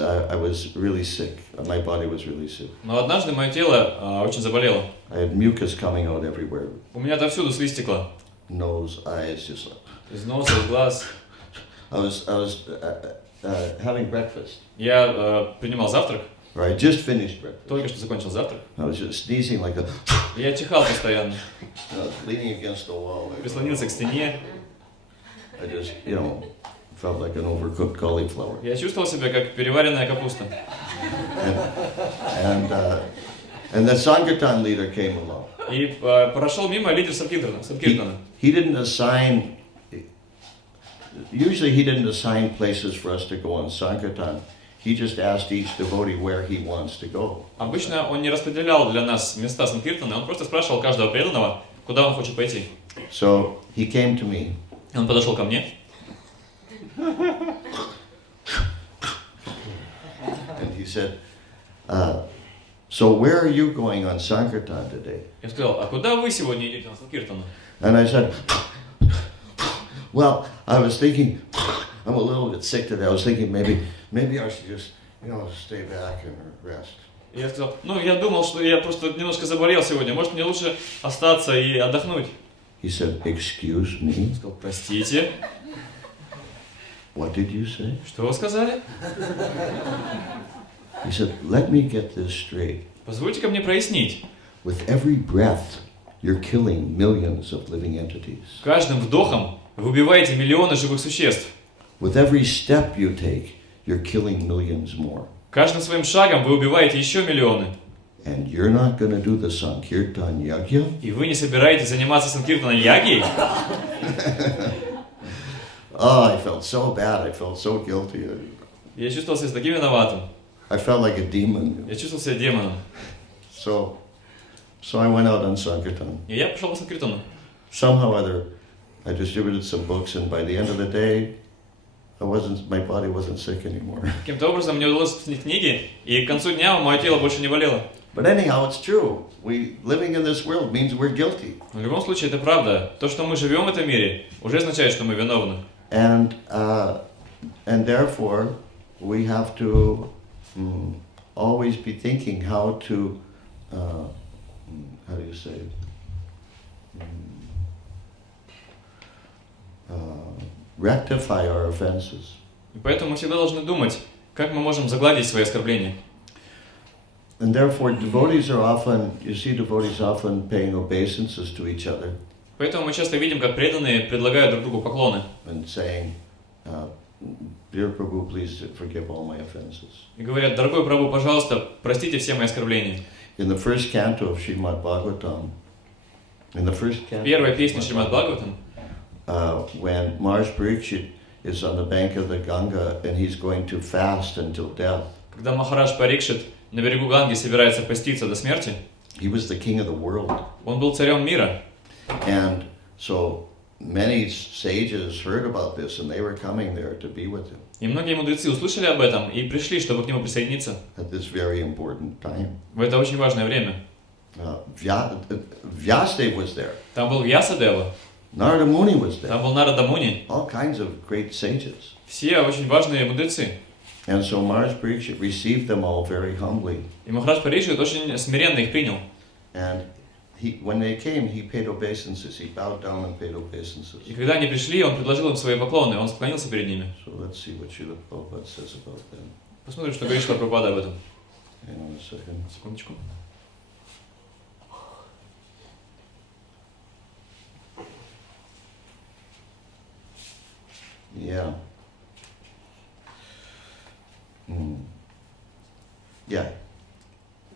really sick. My body was really sick. Но однажды мое тело очень заболело. I had mucus coming out everywhere, У меня отовсюду слизь текла. nose, eyes, just like. Из носа, из глаз. I was having breakfast. Я принимал завтрак, Or I just finished breakfast. только что закончил завтрак. I was just sneezing like a, И я чихал постоянно. leaning against the wall. Прислонился к стене. I just, felt like an overcooked cauliflower. Я чувствовал себя как переваренная капуста. And the Sankirtan leader came along. И прошел мимо лидер санкиртана. He didn't assign. Usually he didn't assign places for us to go on Sankirtan. He just asked each devotee where he wants to go. Обычно он не распределял для нас места санкиртана, он просто спрашивал каждого преданного, куда он хочет пойти. So he came to me. И он подошел ко мне. And he said, so where are you going on Sankirtan today? Я сказал, а куда вы сегодня идете на санкиртану? And I said, well, I was thinking, I'm a little bit sick today. I was thinking maybe I should just, stay back and rest. И я сказал, я думал, что я просто немножко заболел сегодня, может мне лучше остаться и отдохнуть? He said, excuse me? Я сказал, простите, What did you say? что вы сказали? He said, let me get this straight. Позвольте-ка мне прояснить. With every breath, you're killing millions of living entities. Каждым вдохом вы убиваете миллионы живых существ. With every step you take, you're killing millions more. Каждым своим шагом вы убиваете еще миллионы. And you're not going to do the Sankirtan Yagya? И вы не собираетесь заниматься санкиртаной ягьей? Oh, I felt so bad. I felt so guilty. Я чувствовал себя таким виноватым. I felt like a demon. Я чувствовал себя демоном. So I went out on Sankirtan. И я пошел на санкиртану. Somehow or other, I distributed some books, and by the end of the day, my body wasn't sick anymore. Каким-то образом мне удалось снять книги, и к концу дня мое тело больше не болело. But anyhow, it's true. Living in this world means we're guilty. В любом случае, это правда. То, что мы живем в этом мире, уже означает, что мы виновны. And therefore, we have to always be thinking how to, how do you say, rectify our offenses. И поэтому мы всегда должны думать, как мы можем загладить свои оскорбления. And therefore, devotees often paying obeisances to each other. Поэтому мы часто видим, как преданные предлагают друг другу поклоны. And saying, Dear Prabhu, please forgive all my offenses. И говорят, дорогой Прабху, пожалуйста, простите все мои оскорбления. In the first canto of Srimad Bhagavatam, Первая песня Шримад Бхагаватам, when Maharaj Parikshit is on the bank of the Ganga and he's going to fast until death. когда Махарадж Парикшит на берегу Ганги собирается поститься до смерти, He was the king of the world. он был царем мира. And so many sages heard about this and they were coming there to be with him И многие мудрецы услышали об этом и пришли, чтобы к нему присоединиться. at this very important time. В это очень важное время. Vyasadeva was there. Там был Вьясадева, Narada Muni was there. там был Нарада Муни. All kinds of great sages. Все очень важные мудрецы. And so Maharaj Parikshit received them all very humbly. И Махарадж Парикшит очень смиренно их принял. And when they came, he paid obeisances. He bowed down and paid obeisances. И когда они пришли, он предложил им свои поклоны, он склонился перед ними. So let's see what Srila Prabhupada says about that. Посмотрим, что говорит Шрила Прабхупада об этом. Hang on a second. Секундочку. Yeah. Yeah.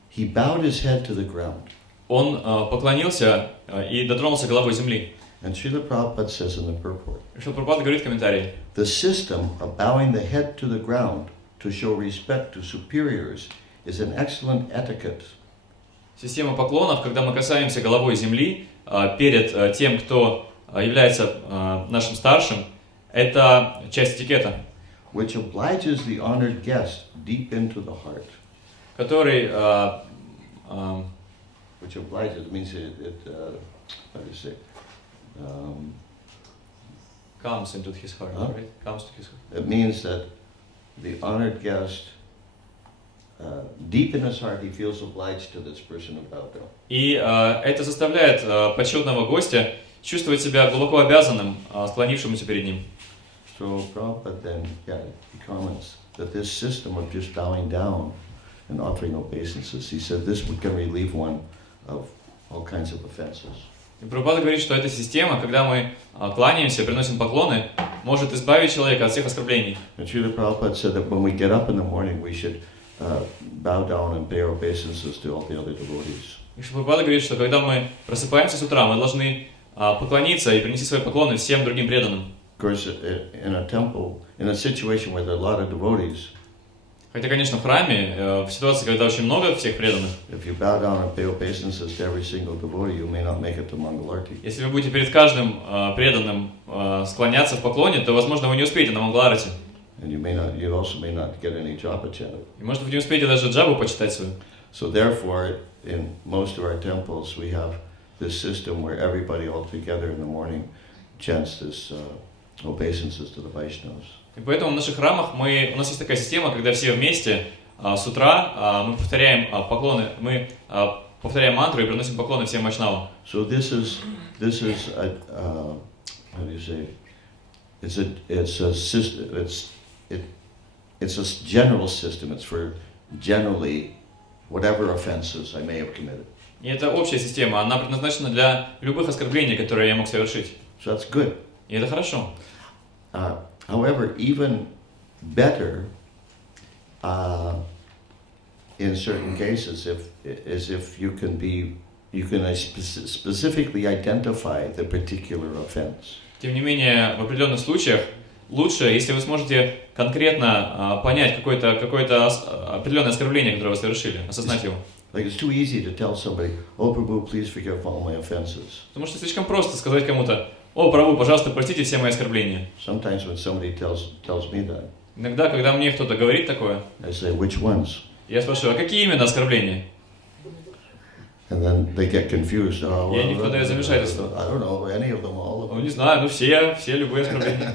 He bowed his head to the ground. Он поклонился и дотронулся головой земли. And Srila Prabhupada says in the purport, Шрила Прабхупада говорит в комментарии, the system of bowing the head to the ground to show respect to superiors is an excellent etiquette. система поклонов, когда мы касаемся головой земли перед тем, кто является нашим старшим, это часть этикета, Which obliges the honored guest deep into the heart. который Which obliges means how do you say? comes into his heart, Huh? right? Comes to his heart. It means that the honored guest, deep in his heart, he feels obliged to this person who bowed down. И это заставляет почетного гостя чувствовать себя глубоко обязанным склонившемуся перед ним. So Prabhupada then, he comments that this system of just bowing down and offering obeisances, he said this can relieve one of all kinds of offenses. И Прабхупада говорит, что эта система, когда мы кланяемся, приносим поклоны, может избавить человека от всех оскорблений. And Srila Prabhupada said that when we get up in the morning, we should bow down and pay obeisances to all the other devotees. И Прабхупада говорит, что когда мы просыпаемся с утра, мы должны поклониться и принести свои поклоны всем другим преданным. Of course, in a temple, in a situation where there are a lot of devotees, Хотя, конечно, в храме, в ситуации, когда очень много всех преданных, if you bow down and pay obeisances to every single devotee, you may not make it to Mangalarti. если вы будете перед каждым преданным склоняться в поклоне, то, возможно, вы не успеете на Мангаларате. And you also may not get any japa chanted. И, может, вы не успеете даже джабу почитать свою. So therefore, in most of our temples, we have this system where everybody all together in the morning chants this obeisances to the Vaishnavas. И поэтому в наших храмах у нас есть такая система, когда все вместе с утра мы повторяем поклоны, мы повторяем мантру и приносим поклоны всем вайшнавам. So this is a how do you say? It's a system. It's a general system. It's for generally whatever offenses I may have committed. И это общая система, она предназначена для любых оскорблений, которые я мог совершить. So that's good. И это хорошо. However, even better, in certain cases, if you can specifically identify the particular offense. Тем не менее, в определенных случаях лучше, если вы сможете конкретно понять какое-то определенное оскорбление, которое вы совершили, осознать его. Like it's too easy to tell somebody, "Oh, Prabhu, please forgive all my offenses." Потому что слишком просто сказать кому-то: «О, Прабху, пожалуйста, простите все мои оскорбления». Sometimes when somebody tells me that, Иногда, когда мне кто-то говорит такое, I say, "Which ones?" я спрашиваю: а какие именно оскорбления? And then they get confused. Oh, Я не впадаю в замешательство. I don't know any of them, all of Ну, them. не знаю, все любые оскорбления.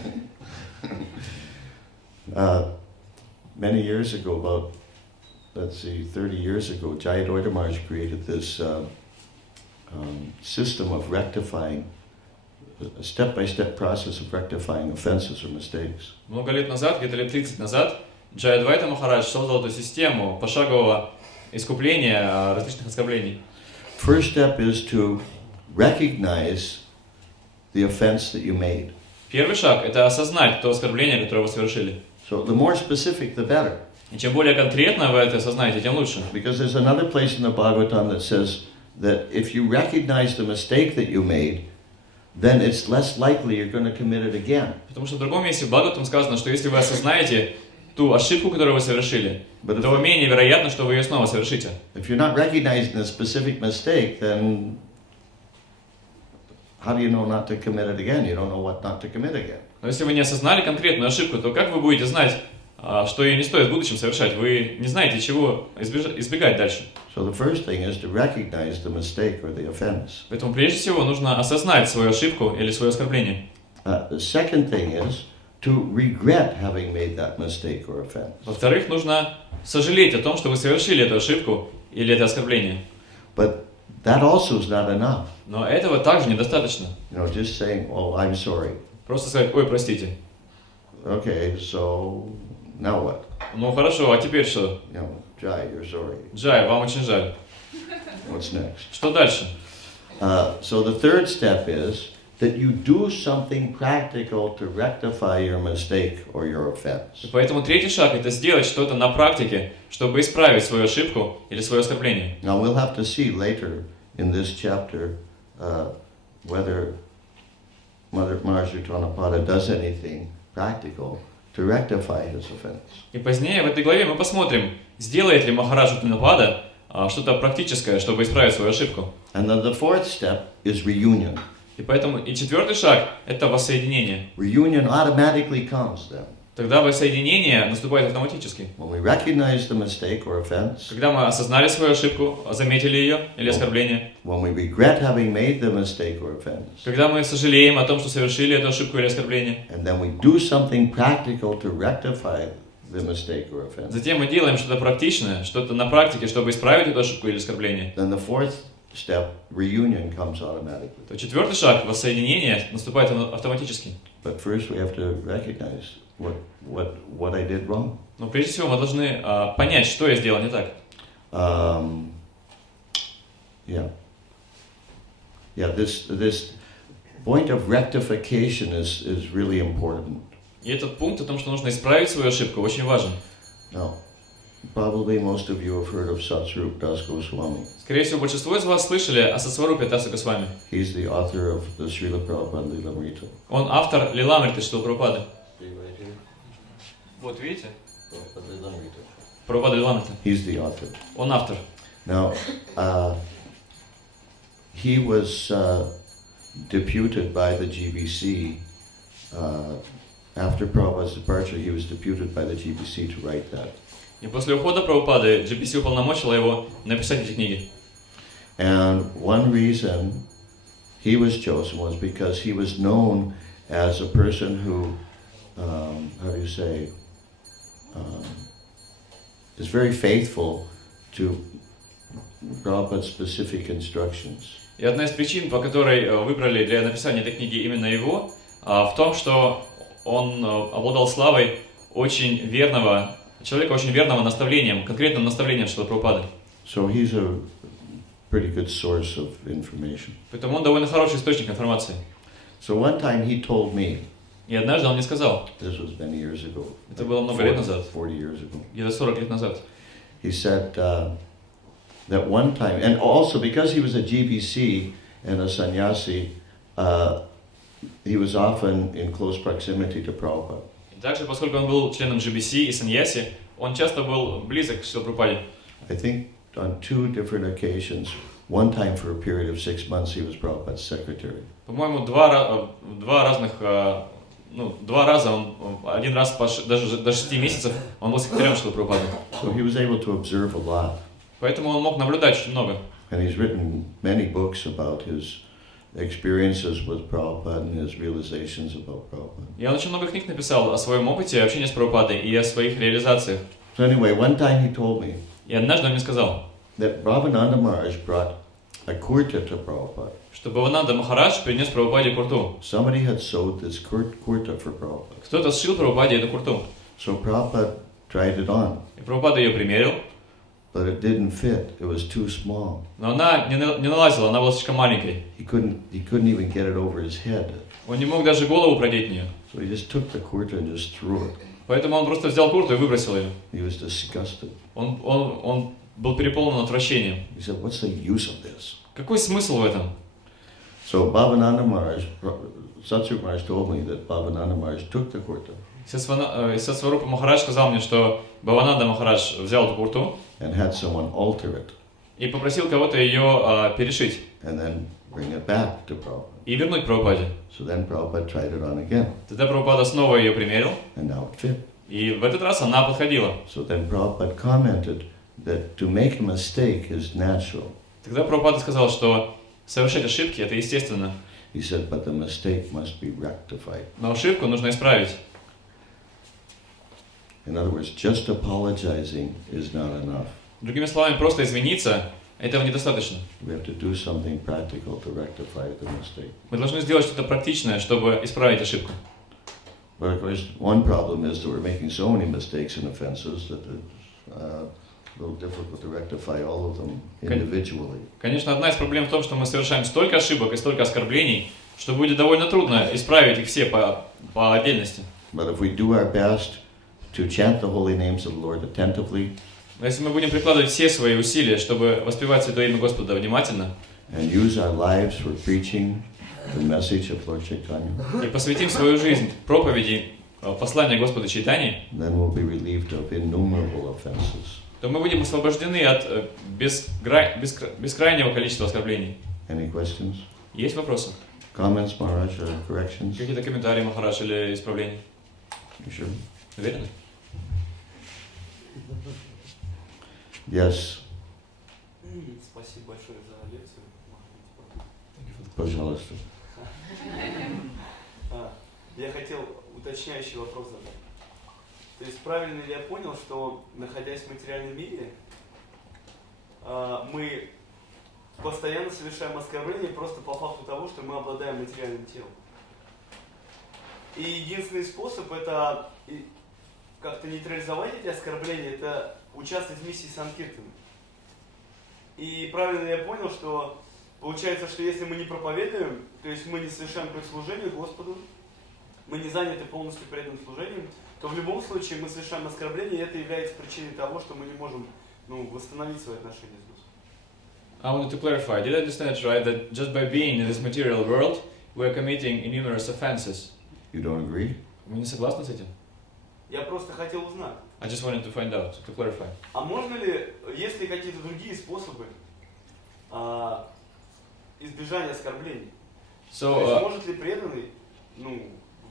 Many years ago, about, let's see, 30 years ago, Jayadvaita Maharaj created this system of rectifying, a step-by-step process of rectifying offenses or mistakes. Много лет назад, где-то лет 30 назад, Джайадвайта Махарадж создал эту систему пошагового искупления различных оскорблений. First step is to recognize the offense that you made. Первый шаг – это осознать то оскорбление, которое вы совершили. So the more specific, the better. И чем более конкретно вы это осознаете, тем лучше. Because there's another place in the Bhagavatam that says that if you recognize the mistake that you made, then it's less likely you're going to commit it again. Потому что в другом месте в Бхагаватам сказано, что если вы осознаете ту ошибку, которую вы совершили, то менее вероятно, что вы ее снова совершите. If you're not recognizing the specific mistake, then how do you know not to commit it again? You don't know what not to commit again. Но если вы не осознали конкретную ошибку, то как вы будете знать, что ее не стоит в будущем совершать? Вы не знаете, чего избегать дальше. So the first thing is to recognize the mistake or the offense. Поэтому прежде всего нужно осознать свою ошибку или свое оскорбление. The second thing is to regret having made that mistake or offense. Во-вторых, нужно сожалеть о том, что вы совершили эту ошибку или это оскорбление. But that also is not enough. Но этого также недостаточно. Just saying, "Oh, I'm sorry." Просто сказать, ой, простите. Okay, so now what? Ну хорошо, а теперь что? Jai, you're sorry. Джай, вам очень жаль. What's next? Что дальше? So the third step is that you do something practical to rectify your mistake or your offense. И поэтому третий шаг – это сделать что-то на практике, чтобы исправить свою ошибку или свое оскорбление. Now we'll have to see later in this chapter whether Mother Maharaji Tanapada does anything practical to rectify his offense. И позднее в этой главе мы посмотрим, сделает ли Махараджа Тинапада что-то практическое, чтобы исправить свою ошибку. And then the fourth step is reunion. И поэтому и четвертый шаг – это воссоединение. Reunion automatically comes then. Тогда воссоединение наступает автоматически. When we recognize the mistake or offense, Когда мы осознали свою ошибку, заметили ее или оскорбление. when we regret having made the mistake or offense, Когда мы сожалеем о том, что совершили эту ошибку или оскорбление. and then we do something practical to rectify the mistake or offense, Затем мы делаем что-то практичное, что-то на практике, чтобы исправить эту ошибку или оскорбление. then the fourth step, reunion, comes automatically. То четвертый шаг, воссоединение, наступает автоматически. But first we have to recognize what I did wrong. Но прежде всего мы должны понять, что я сделал не так. This point of rectification is really important. И этот пункт о том, что нужно исправить свою ошибку, очень важен. Now, probably most of you have heard of Satsvarup Das Goswami. Скорее всего, большинство из вас слышали о Сатсварупе Даса Госвами. He's the author of the Srila Prabhupada Lilamrita. Он автор Лиламриты Шрила Прабхупады. Вот видите? Прабхупада Лиламрита. He's the author. Он автор. Now, he was deputed by the GBC. After Prabhupada's departure, he was deputed by the GBC to write that. И после ухода Прабхупады GBC уполномочила его написать эти книги. And one reason he was chosen was because he was known as a person who, is very faithful to Prabhupada's specific instructions. И одна из причин, по которой выбрали для написания этой книги именно его, в том, что он обладал славой человека очень верного наставлением, конкретным наставлением Шрилы Прабхупады. So he's a pretty good source of information. Поэтому он довольно хороший источник информации. So one time he told me, И однажды он мне сказал, this was many years ago, это было много лет назад, 40 years ago, где-то 40 лет назад, he said that one time, and also because he was a GBC and a sannyasi, he was often in close proximity to Prabhupada. И также, поскольку он был членом GBC и саньяси, он часто был близок к Шриле Прабхупаде. I think on 2 different occasions, one time for a period of 6 months he was Prabhupada's secretary. По-моему, два раза, один раз даже до 6 месяцев он был секретарем Шрилы Прабхупады. So he was able to observe a lot. Поэтому он мог наблюдать очень много. And he's written many books about his experiences with Prabhupada and his realizations about Prabhupada. И он очень много книг написал о своем опыте общения с Прабхупадой и о своих реализациях. So anyway, one time he told me И однажды он мне сказал, that Bhavananda Maharaj brought a kurta to Prabhupada. что Бхавананда Махарадж принес Прабхупаде курту. Somebody had sewed this kurta for Prabhupada. Кто-то сшил Прабхупаде эту курту. So Prabhupada tried it on, И Прабхупада ее примерил, but it didn't fit. It was too small. но она не налазила, она была слишком маленькой. He couldn't even get it over his head. Он не мог даже голову продеть в нее. So he just took the kurta and just threw it. Поэтому он просто взял курту и выбросил ее. He was disgusted. Он был переполнен отвращением. He said, "What's the use of this?" Какой смысл в этом? So Bhavananda Maharaj, Satsvarup Maharaj told me that Bhavananda Maharaj took the kurta Сатсварупа Махарадж сказал мне, что Бхавананда Махарадж взял эту курту and had someone alter it и попросил кого-то ее перешить and then bring it back to Prabhupada. и вернуть Прабхупаде. So then Prabhupada tried it on again, Тогда Прабхупада снова ее примерил, and now it fit. и в этот раз она подходила. So then Prabhupada commented that to make a mistake is natural. Тогда Прабхупада сказал, что совершать ошибки – это естественно, He said, but the mistake must be rectified. но ошибку нужно исправить. In other words, just apologizing is not enough. Другими словами, просто извиниться этого недостаточно. We have to do something practical to rectify the mistake. Мы должны сделать что-то практичное, чтобы исправить ошибку. But of course, one problem is that we're making so many mistakes and offenses that it's a little difficult to rectify all of them individually. Конечно, одна из проблем в том, что мы совершаем столько ошибок и столько оскорблений, что будет довольно трудно исправить их все по отдельности. But if we do our best to chant the holy names of the Lord attentively, Но если мы будем прикладывать все свои усилия, чтобы воспевать Святое имя Господа внимательно, and use our lives for preaching the message of Lord Chaitanya, и посвятим свою жизнь проповеди послания Господа Чайтани, then we'll be relieved of innumerable offenses. то мы будем освобождены от бескрайнего количества оскорблений. Any questions? Есть вопросы? Comments, Maharaj, or corrections? Какие-то комментарии, Махарадж, или исправления? You sure? Уверены? Yes, Спасибо большое за лекцию. пожалуйста. Я хотел уточняющий вопрос задать. То есть правильно ли я понял, что находясь в материальном мире, мы постоянно совершаем оскорбления просто по факту того, что мы обладаем материальным телом? И единственный способ это как-то нейтрализовать эти оскорбления, это участвовать в миссии Санкиртана. И правильно я понял, что получается, что если мы не проповедуем, то есть мы не совершаем какое-то служение Господу, мы не заняты полностью преданным служением, то в любом случае мы совершаем оскорбление, и это является причиной того, что мы не можем восстановить свои отношения с Господом. I wanted to clarify, did I understand it right, that just by being in this material world, we are committing numerous offenses? You don't agree? Вы не согласны с этим? Я просто хотел узнать. I just wanted to find out, to clarify. А можно ли, есть ли какие-то другие способы избежания оскорблений? То есть может ли преданный,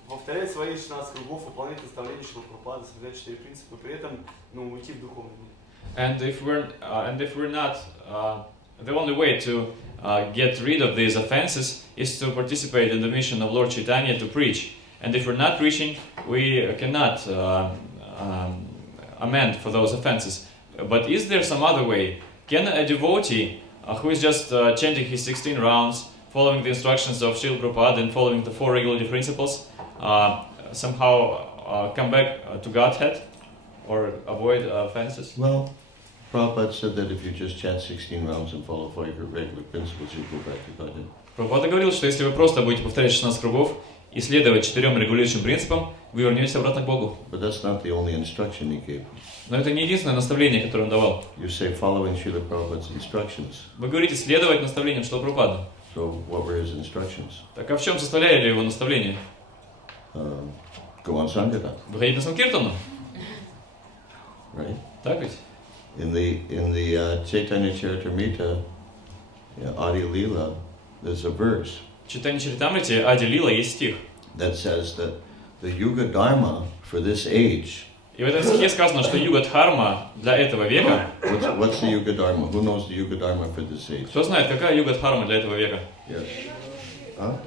повторять свои 16 кругов, выполнять наставления Шрила Прабхупады, соблюдать 4 принципа, при этом, уйти в духовный мир? And if we're not, the only way to get rid of these offenses is to participate in the mission of Lord Chaitanya to preach. And if we're not preaching, we cannot amend for those offenses. But is there some other way? Can a devotee who is just chanting his 16 rounds, following the instructions of Srila Prabhupada and following the 4 regulative principles, somehow come back to Godhead or avoid offenses? Well, Prabhupada said that if you just chant 16 rounds and follow 5 regular principles, you go back to Godhead. Прабхупада говорил, что если вы просто будете повторять 16 кругов и следовать 4 регулирующим принципам, вы вернетесь обратно к Богу. But that's not the only instruction he gave. Но это не единственное наставление, которое он давал. You say following Srila Prabhupada's instructions. Вы говорите следовать наставлениям Шрилы Прабхупады. So what were his instructions? Так а в чем состояли его наставления? Go on Sankirtan, Выходить на Санкиртану, right? так ведь? In the Chaitanya Charitamrita, Adi Lila, there's a verse В Чайтанья Чаритамрите Ади Лила есть стих. that says that the Yuga Dharma for this age. И в этом стихе сказано, что Юга Дхарма для этого века. What's the Yuga Dharma? Who knows the Yuga Dharma for this age? Кто знает, какая Юга Дхарма для этого века? Yes. Huh?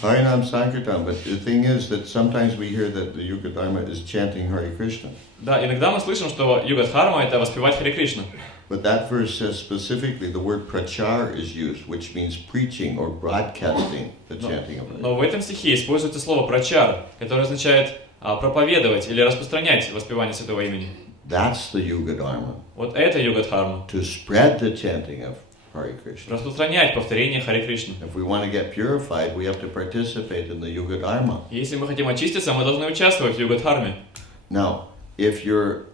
Harinam Sankirtan, but the thing is that sometimes we hear that the Yuga Dharma is chanting Hare Krishna. Да, иногда мы слышим, что Юга Дхарма это воспевать Харе Кришна. But that verse says specifically the word prachar is used, which means preaching or broadcasting the chanting of Hare. Но в этом стихе используется слово прачар, которое означает проповедовать или распространять воспевание святого имени. That's the Yuga Dharma. Вот это Юга Дхарма. To spread the chanting of Hare Krishna. Распространять повторение Харе Кришны. If we want to get purified, we have to participate in the Yuga Dharma. Если мы хотим очиститься, мы должны участвовать в Юга Дхарме. Now, if you're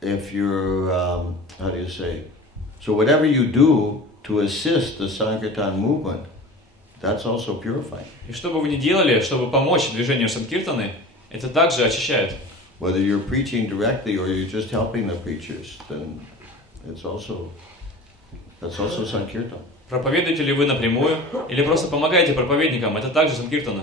how do you say? So whatever you do to assist the Sankirtan movement, that's also purifying. И что бы вы ни делали, чтобы помочь движению Санкиртаны, это также очищает. Whether you're preaching directly or you're just helping the preachers, then that's also Sankirtan. Проповедуете ли вы напрямую, или просто помогаете проповедникам, это также Санкиртана.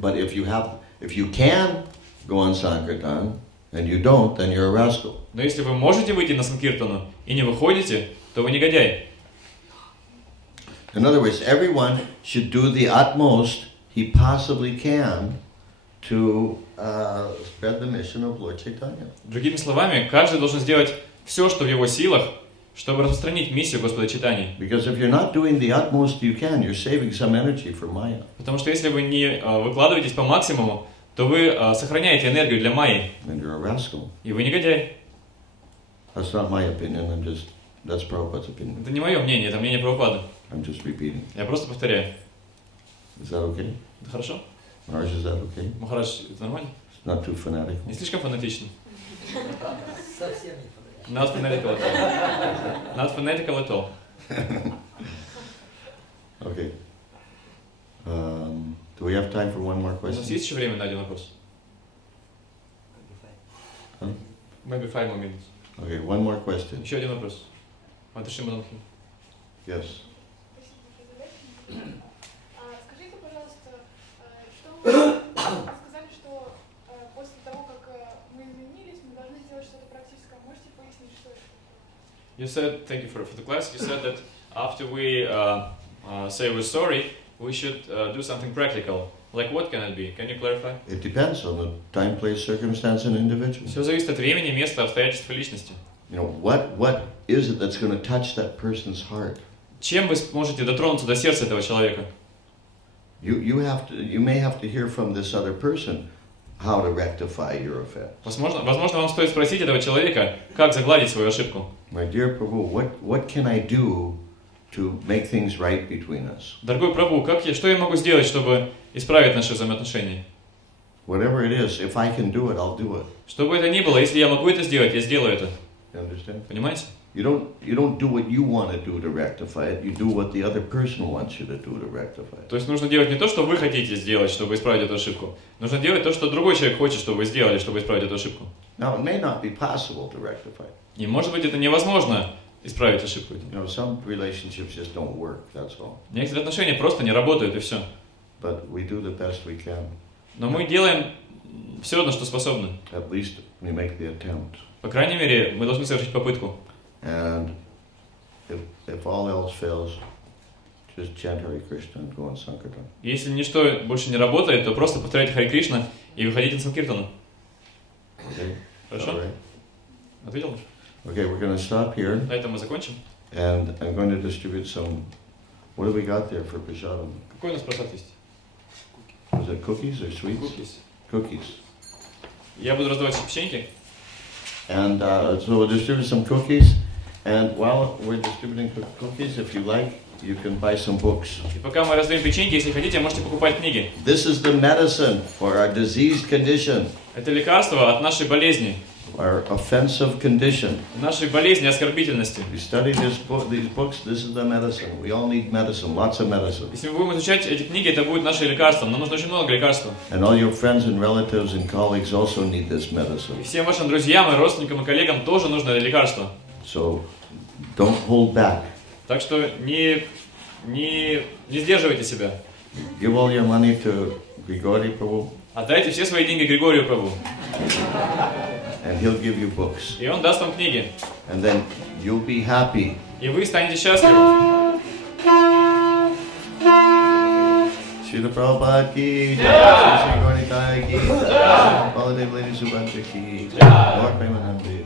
But if you can go on Sankirtan and you don't, then you're a rascal. Но если вы можете выйти на Санкиртану и не выходите, то вы негодяй. In other words, everyone should do the utmost he possibly can to spread the mission of Lord Chaitanya. Другими словами, каждый должен сделать все, что в его силах, чтобы распространить миссию Господа Чайтаньи. Because if you're not doing the utmost you can, you're saving some energy for Maya. Потому что если вы не выкладываетесь по максимуму, то вы сохраняете энергию для Майи, And you're a rascal. и вы негодяй. That's not my opinion, that's Prabhupada's opinion. Это не мое мнение, это мнение Прабхупады. I'm just repeating. Я просто повторяю. Is that okay? Это хорошо? Maharaj, is that okay? Махарадж, это нормально? It's not too fanatical. Не слишком фанатично? Совсем не фанатично. Not fanatical at all. Not fanatical at all. Okay. Do we have time for one more У нас question? есть еще время на один вопрос? Huh? Maybe 5 more minutes. Okay, one more question. Еще один вопрос. Матуши Мадонхи. Yes. Скажите, пожалуйста, что вы сказали, что после того, как мы изменились, мы должны сделать что-то практическое. Можете пояснить, что это? You said, thank you for the class, you said that after we say we're sorry, we should do something practical. Like what can it be? Can you clarify? It depends on the time, place, circumstance, and individual. Все зависит от времени, места, обстоятельств и личности. You know, what is it that's going to touch that person's heart? Чем вы сможете дотронуться до сердца этого человека? You may have to hear from this other person how to rectify your offense. Возможно, вам стоит спросить этого человека, как загладить свою ошибку. My dear Prabhu, what can I do to make things right between us? Дорогой Прабху, что я могу сделать, чтобы исправить наши взаимоотношения? Whatever it is, if I can do it, I'll do it. Что бы это ни было, если я могу это сделать, я сделаю это. You understand? Понимаете? You don't do what you want to do to rectify it. You do what the other person wants you to do to rectify it. То есть нужно делать не то, что вы хотите сделать, чтобы исправить эту ошибку. Нужно делать то, что другой человек хочет, чтобы вы сделали, чтобы исправить эту ошибку. Now, it may not be possible to rectify it. И может быть это невозможно исправить ошибку. You know, some relationships just don't work, that's all. Некоторые отношения просто не работают и все. But we do the best we can. Но мы делаем все, на что способны. At least we make the attempt. По крайней мере, мы должны совершить попытку. And if all else fails, just chant Hare Krishna and go on Sankirtan. Если ничто больше не работает, то просто повторяйте Харе Кришна и выходите на Санкиртану. Okay? Хорошо? All right. Ответил? Okay, we're going to stop here. На этом мы закончим. And I'm going to distribute some. What do we got there for prasadam? Какой у нас просад есть? Was it cookies or sweets? Cookies. Cookies. Я буду раздавать печеньки. And so we'll distribute some cookies. And while we're distributing cookies, if you like, you can buy some books. И пока мы раздаем печеньки, если хотите, можете покупать книги. This is the medicine for our diseased condition, Это лекарство от нашей болезни, our offensive condition. нашей болезни оскорбительности. You study these books, this is the medicine. We all need medicine, lots of medicine. Если мы будем изучать эти книги, это будет наше лекарство. Нам нужно очень много лекарства. And all your friends and relatives and colleagues also need this medicine. И всем вашим друзьям, и родственникам, и коллегам тоже нужно это лекарство. So don't hold back. Так что не сдерживайте себя. Give all your money to Grigori Prabhu, Отдайте все свои деньги Григорию Прабху, and he'll give you books. и он даст вам книги. And then you'll be happy. И вы станете счастливы. Srila Prabhupada ki jai, Sri Gauritai ki jai, Baladev Lady Subhadra ki jai, Lord Premanande.